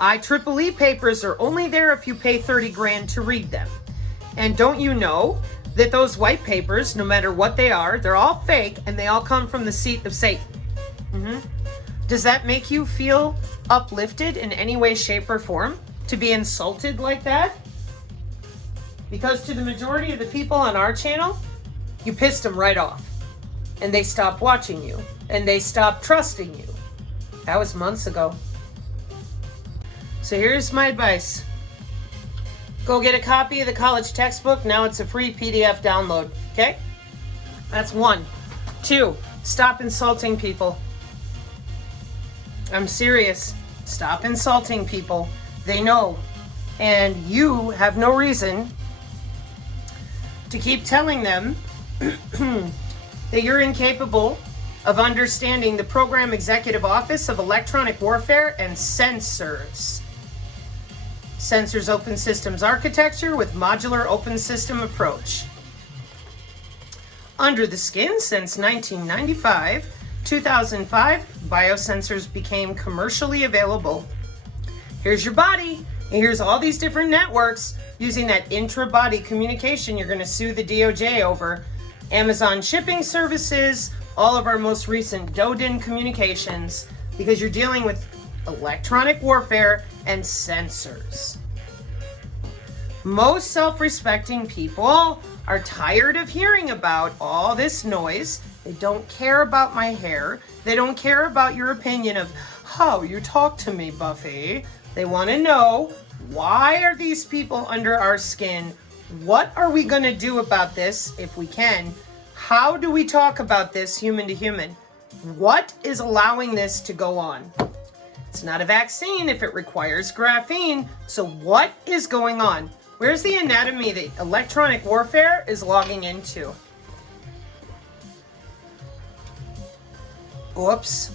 IEEE papers are only there if you pay 30 grand to read them. And don't you know that those white papers, no matter what they are, they're all fake and they all come from the seat of Satan. Does that make you feel uplifted in any way, shape, or form to be insulted like that? Because to the majority of the people on our channel, you pissed them right off. And they stopped watching you. And they stopped trusting you. That was months ago. So here's my advice. Go get a copy of the college textbook. Now it's a free PDF download. Okay? That's 1. 2, stop insulting people. I'm serious. Stop insulting people. They know. And you have no reason to keep telling them that you're incapable of understanding the Program Executive Office of Electronic Warfare and Sensors. Sensors Open Systems Architecture with Modular Open System Approach. Under the skin since 1995, 2005, biosensors became commercially available. Here's your body, and here's all these different networks using that intra-body communication you're going to sue the DOJ over. Amazon shipping services, all of our most recent DoDIN communications, because you're dealing with electronic warfare and sensors. Most self-respecting people are tired of hearing about all this noise. They don't care about my hair. They don't care about your opinion of how you talk to me, Buffy. They want to know, why are these people under our skin? What are we going to do about this if we can? How do we talk about this human to human? What is allowing this to go on? It's not a vaccine if it requires graphene. So what is going on? Where's the anatomy that electronic warfare is logging into? Whoops.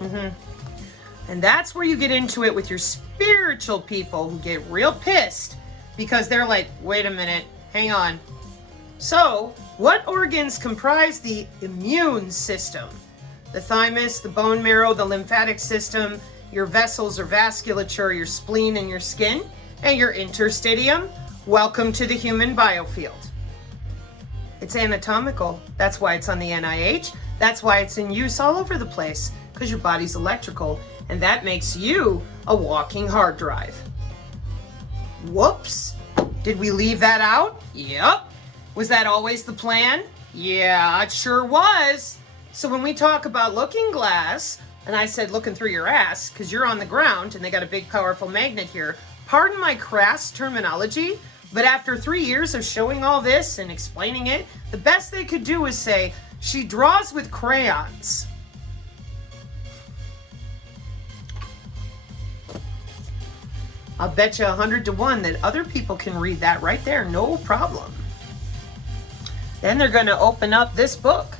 And that's where you get into it with your spiritual people who get real pissed because they're like, wait a minute, hang on. So, what organs comprise the immune system? The thymus, the bone marrow, the lymphatic system, your vessels or vasculature, your spleen and your skin, and your interstitium. Welcome to the human biofield. It's anatomical. That's why it's on the NIH. That's why it's in use all over the place, because your body's electrical, and that makes you a walking hard drive. Whoops. Did we leave that out? Yep. Was that always the plan? Yeah, it sure was. So when we talk about looking glass, and I said looking through your ass, because you're on the ground and they got a big powerful magnet here, pardon my crass terminology, but after 3 years of showing all this and explaining it, the best they could do is say, she draws with crayons. I'll bet you 100 to 1 that other people can read that right there, no problem. Then they're going to open up this book.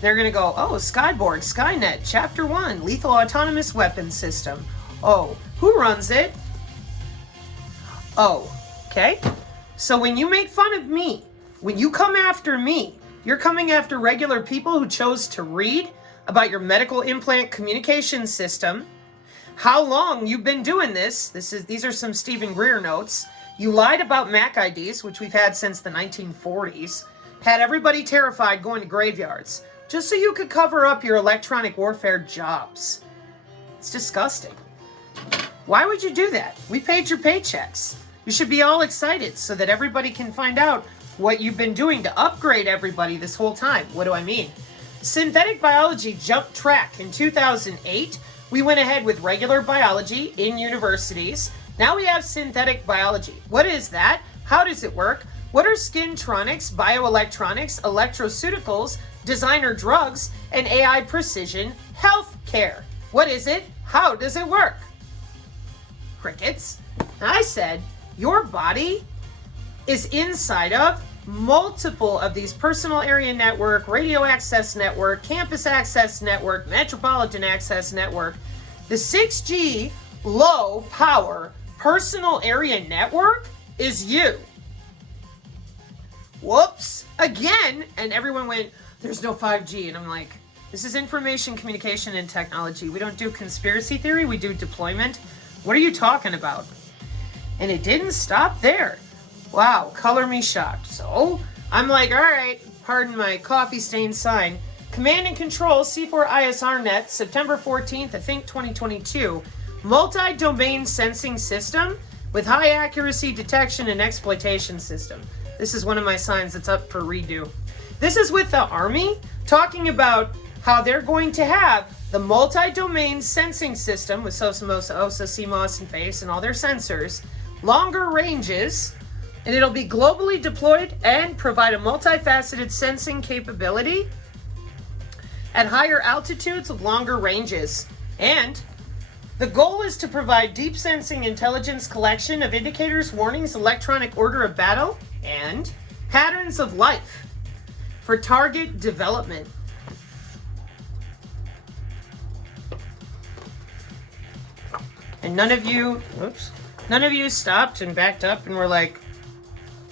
They're going to go, oh, Skyborg, Skynet, Chapter 1, Lethal Autonomous Weapons System. Oh, who runs it? Oh, okay. So when you make fun of me, when you come after me, you're coming after regular people who chose to read about your medical implant communication system, how long you've been doing this. These are some Stephen Greer notes. You lied about Mac IDs, which we've had since the 1940s, had everybody terrified going to graveyards, just so you could cover up your electronic warfare jobs. It's disgusting. Why would you do that? We paid your paychecks. You should be all excited so that everybody can find out what you've been doing to upgrade everybody this whole time. What do I mean? Synthetic biology jumped track in 2008. We went ahead with regular biology in universities. Now we have synthetic biology. What is that? How does it work? What are skintronics, bioelectronics, electroceuticals, designer drugs, and AI precision healthcare? What is it? How does it work? Crickets. I said, your body is inside of multiple of these personal area network, radio access network, campus access network, metropolitan access network. The 6G low power personal area network is you. Whoops, again. And everyone went, there's no 5G. And I'm like, This is information communication and technology. We don't do conspiracy theory, we do deployment. What are you talking about? And it didn't stop there. Wow, color me shocked. So I'm like, all right, pardon my coffee stained sign. Command and Control C4ISR Net, September 14th, I think 2022. Multi-domain sensing system with high accuracy detection and exploitation system. This is one of my signs that's up for redo. This is with the Army, talking about how they're going to have the multi-domain sensing system with SOSMOS, OSA, CMOS, and FACE and all their sensors, longer ranges, and it'll be globally deployed and provide a multifaceted sensing capability at higher altitudes with longer ranges. And the goal is to provide deep sensing intelligence collection of indicators, warnings, electronic order of battle, and patterns of life for target development. And none of you stopped and backed up and were like,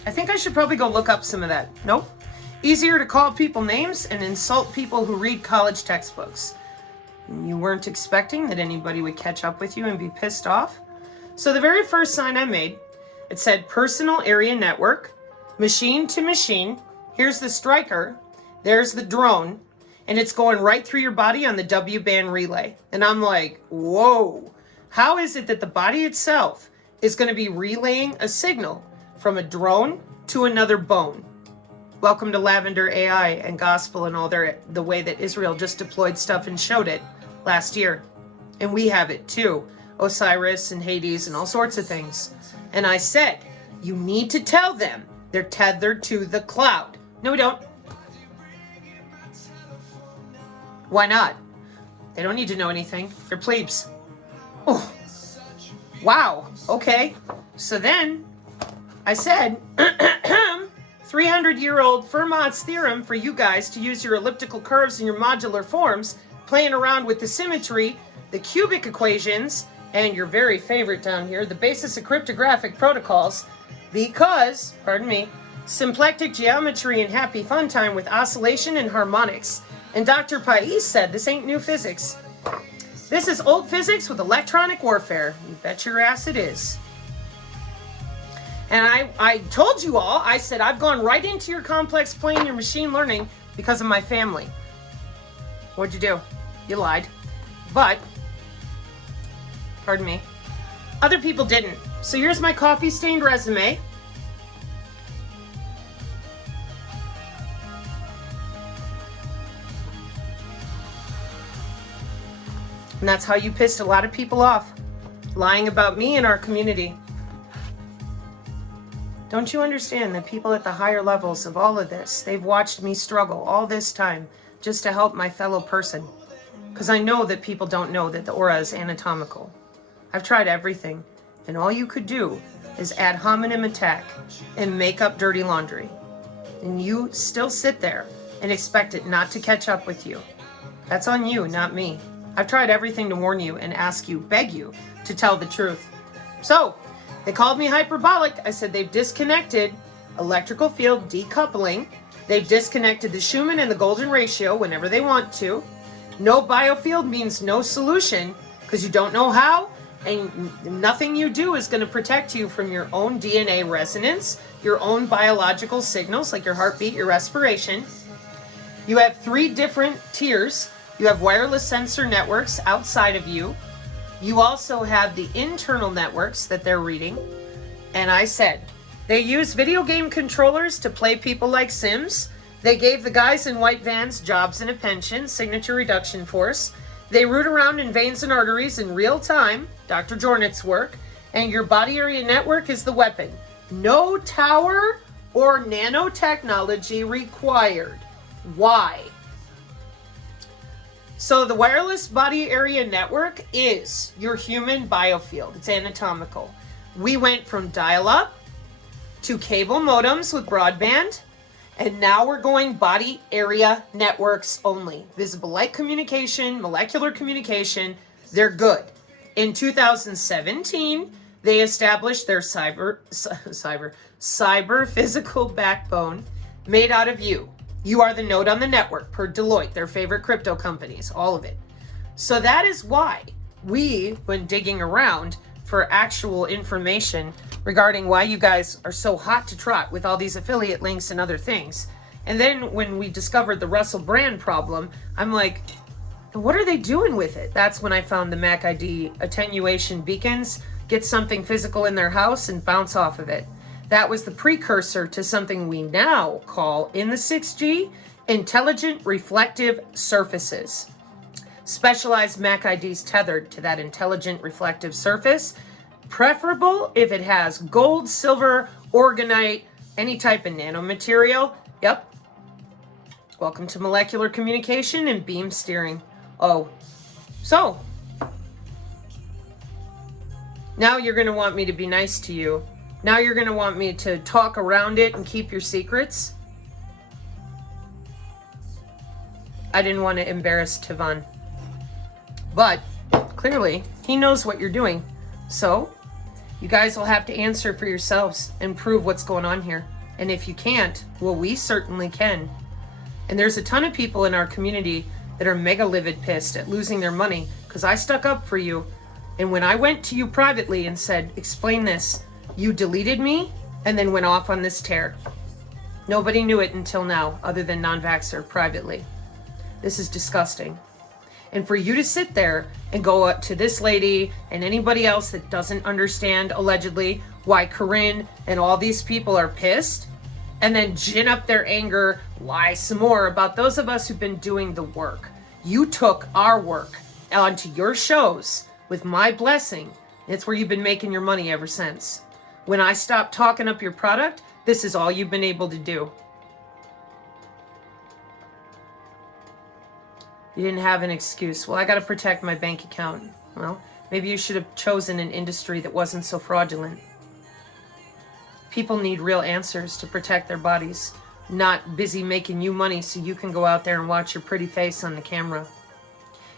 I think I should probably go look up some of that. Nope. Easier to call people names and insult people who read college textbooks. You weren't expecting that anybody would catch up with you and be pissed off. So the very first sign I made, it said personal area network, machine to machine. Here's the striker. There's the drone. And it's going right through your body on the W-band relay. And I'm like, whoa. How is it that the body itself is going to be relaying a signal from a drone to another bone? Welcome to Lavender AI and Gospel and all the way that Israel just deployed stuff and showed it last year. And we have it too. Osiris and Hades and all sorts of things. And I said, you need to tell them they're tethered to the cloud. No, we don't. Why not? They don't need to know anything. They're plebes. Oh, wow. Okay. So then I said, 300-year-old Fermat's theorem for you guys to use your elliptical curves and your modular forms, playing around with the symmetry, the cubic equations, and your very favorite down here, the basis of cryptographic protocols, because, pardon me, symplectic geometry and happy fun time with oscillation and harmonics. And Dr. Pais said this ain't new physics. This is old physics with electronic warfare. You bet your ass it is. And I told you all, I said, I've gone right into your complex plane, your machine learning, because of my family. What'd you do? You lied. But, pardon me, other people didn't. So here's my coffee-stained resume. And that's how you pissed a lot of people off, lying about me and our community. Don't you understand that people at the higher levels of all of this, they've watched me struggle all this time just to help my fellow person? Because I know that people don't know that the aura is anatomical. I've tried everything, and all you could do is ad hominem attack and make up dirty laundry. And you still sit there and expect it not to catch up with you. That's on you, not me. I've tried everything to warn you and ask you, beg you, to tell the truth. So, they called me hyperbolic. I said they've disconnected electrical field decoupling. They've disconnected the Schumann and the golden ratio whenever they want to. No biofield means no solution because you don't know how, and nothing you do is going to protect you from your own DNA resonance, your own biological signals like your heartbeat, your respiration. You have 3 different tiers. You have wireless sensor networks outside of you. You also have the internal networks that they're reading. And I said, they use video game controllers to play people like Sims. They gave the guys in white vans jobs and a pension, signature reduction force. They root around in veins and arteries in real time, Dr. Jornit's work, and your body area network is the weapon. No tower or nanotechnology required. Why? So the wireless body area network is your human biofield. It's anatomical. We went from dial-up to cable modems with broadband, and now we're going body area networks only. Visible light communication, molecular communication, they're good. In 2017, they established their cyber physical backbone made out of you. You are the node on the network per Deloitte, their favorite crypto companies, all of it. So that is why we, when digging around for actual information regarding why you guys are so hot to trot with all these affiliate links and other things. And then when we discovered the Russell Brand problem, I'm like, what are they doing with it? That's when I found the MacID attenuation beacons, get something physical in their house and bounce off of it. That was the precursor to something we now call, in the 6G, intelligent reflective surfaces. Specialized MacIDs tethered to that intelligent reflective surface, preferable if it has gold, silver, orgonite, any type of nanomaterial. Yep. Welcome to molecular communication and beam steering. Oh, so now you're going to want me to be nice to you. Now you're going to want me to talk around it and keep your secrets. I didn't want to embarrass Tivan. But clearly, he knows what you're doing. So, you guys will have to answer for yourselves and prove what's going on here. And if you can't, well, we certainly can. And there's a ton of people in our community that are mega livid pissed at losing their money because I stuck up for you. And when I went to you privately and said, explain this, you deleted me and then went off on this tear. Nobody knew it until now, other than non-vaxxer privately. This is disgusting. And for you to sit there and go up to this lady and anybody else that doesn't understand, allegedly, why Corinne and all these people are pissed, and then gin up their anger, lie some more about those of us who've been doing the work. You took our work onto your shows with my blessing. It's where you've been making your money ever since. When I stopped talking up your product, this is all you've been able to do. You didn't have an excuse. Well, I got to protect my bank account. Well, maybe you should have chosen an industry that wasn't so fraudulent. People need real answers to protect their bodies, not busy making you money so you can go out there and watch your pretty face on the camera.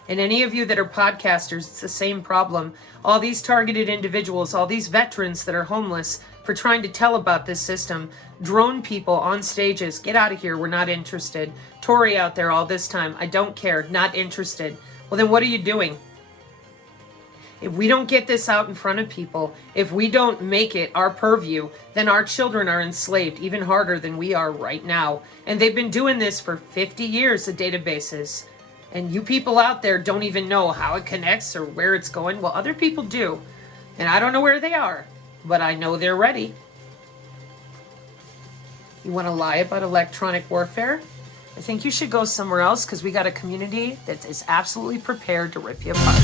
And any of you that are podcasters, it's the same problem. All these targeted individuals, all these veterans that are homeless for trying to tell about this system, drone people on stages, get out of here, we're not interested. Tory out there all this time, I don't care, not interested. Well, then what are you doing? If we don't get this out in front of people, if we don't make it our purview, then our children are enslaved even harder than we are right now. And they've been doing this for 50 years, the databases. And you people out there don't even know how it connects or where it's going. Well, other people do. And I don't know where they are, but I know they're ready. You want to lie about electronic warfare? I think you should go somewhere else because we got a community that is absolutely prepared to rip you apart.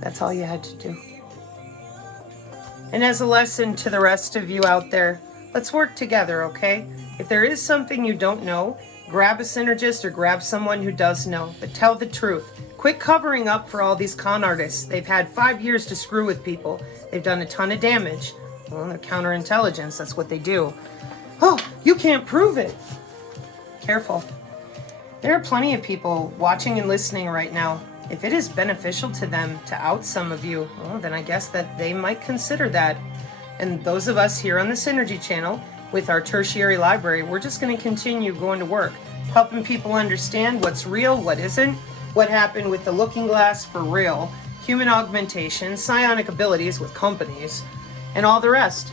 That's all you had to do. And as a lesson to the rest of you out there, let's work together, okay? If there is something you don't know, grab a synergist or grab someone who does know, but tell the truth. Quit covering up for all these con artists. They've had 5 years to screw with people. They've done a ton of damage. Well, they're counterintelligence, that's what they do. Oh, you can't prove it. Careful. There are plenty of people watching and listening right now. If it is beneficial to them to out some of you, well, then I guess that they might consider that. And those of us here on the Synergy channel with our tertiary library, we're just going to continue going to work, helping people understand what's real, what isn't, what happened with the looking glass for real, human augmentation, psionic abilities with companies, and all the rest.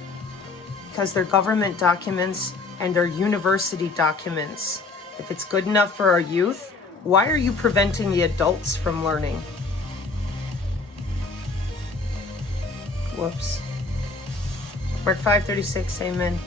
Because they're government documents and they're university documents. If it's good enough for our youth, why are you preventing the adults from learning? Whoops. Mark 536, amen.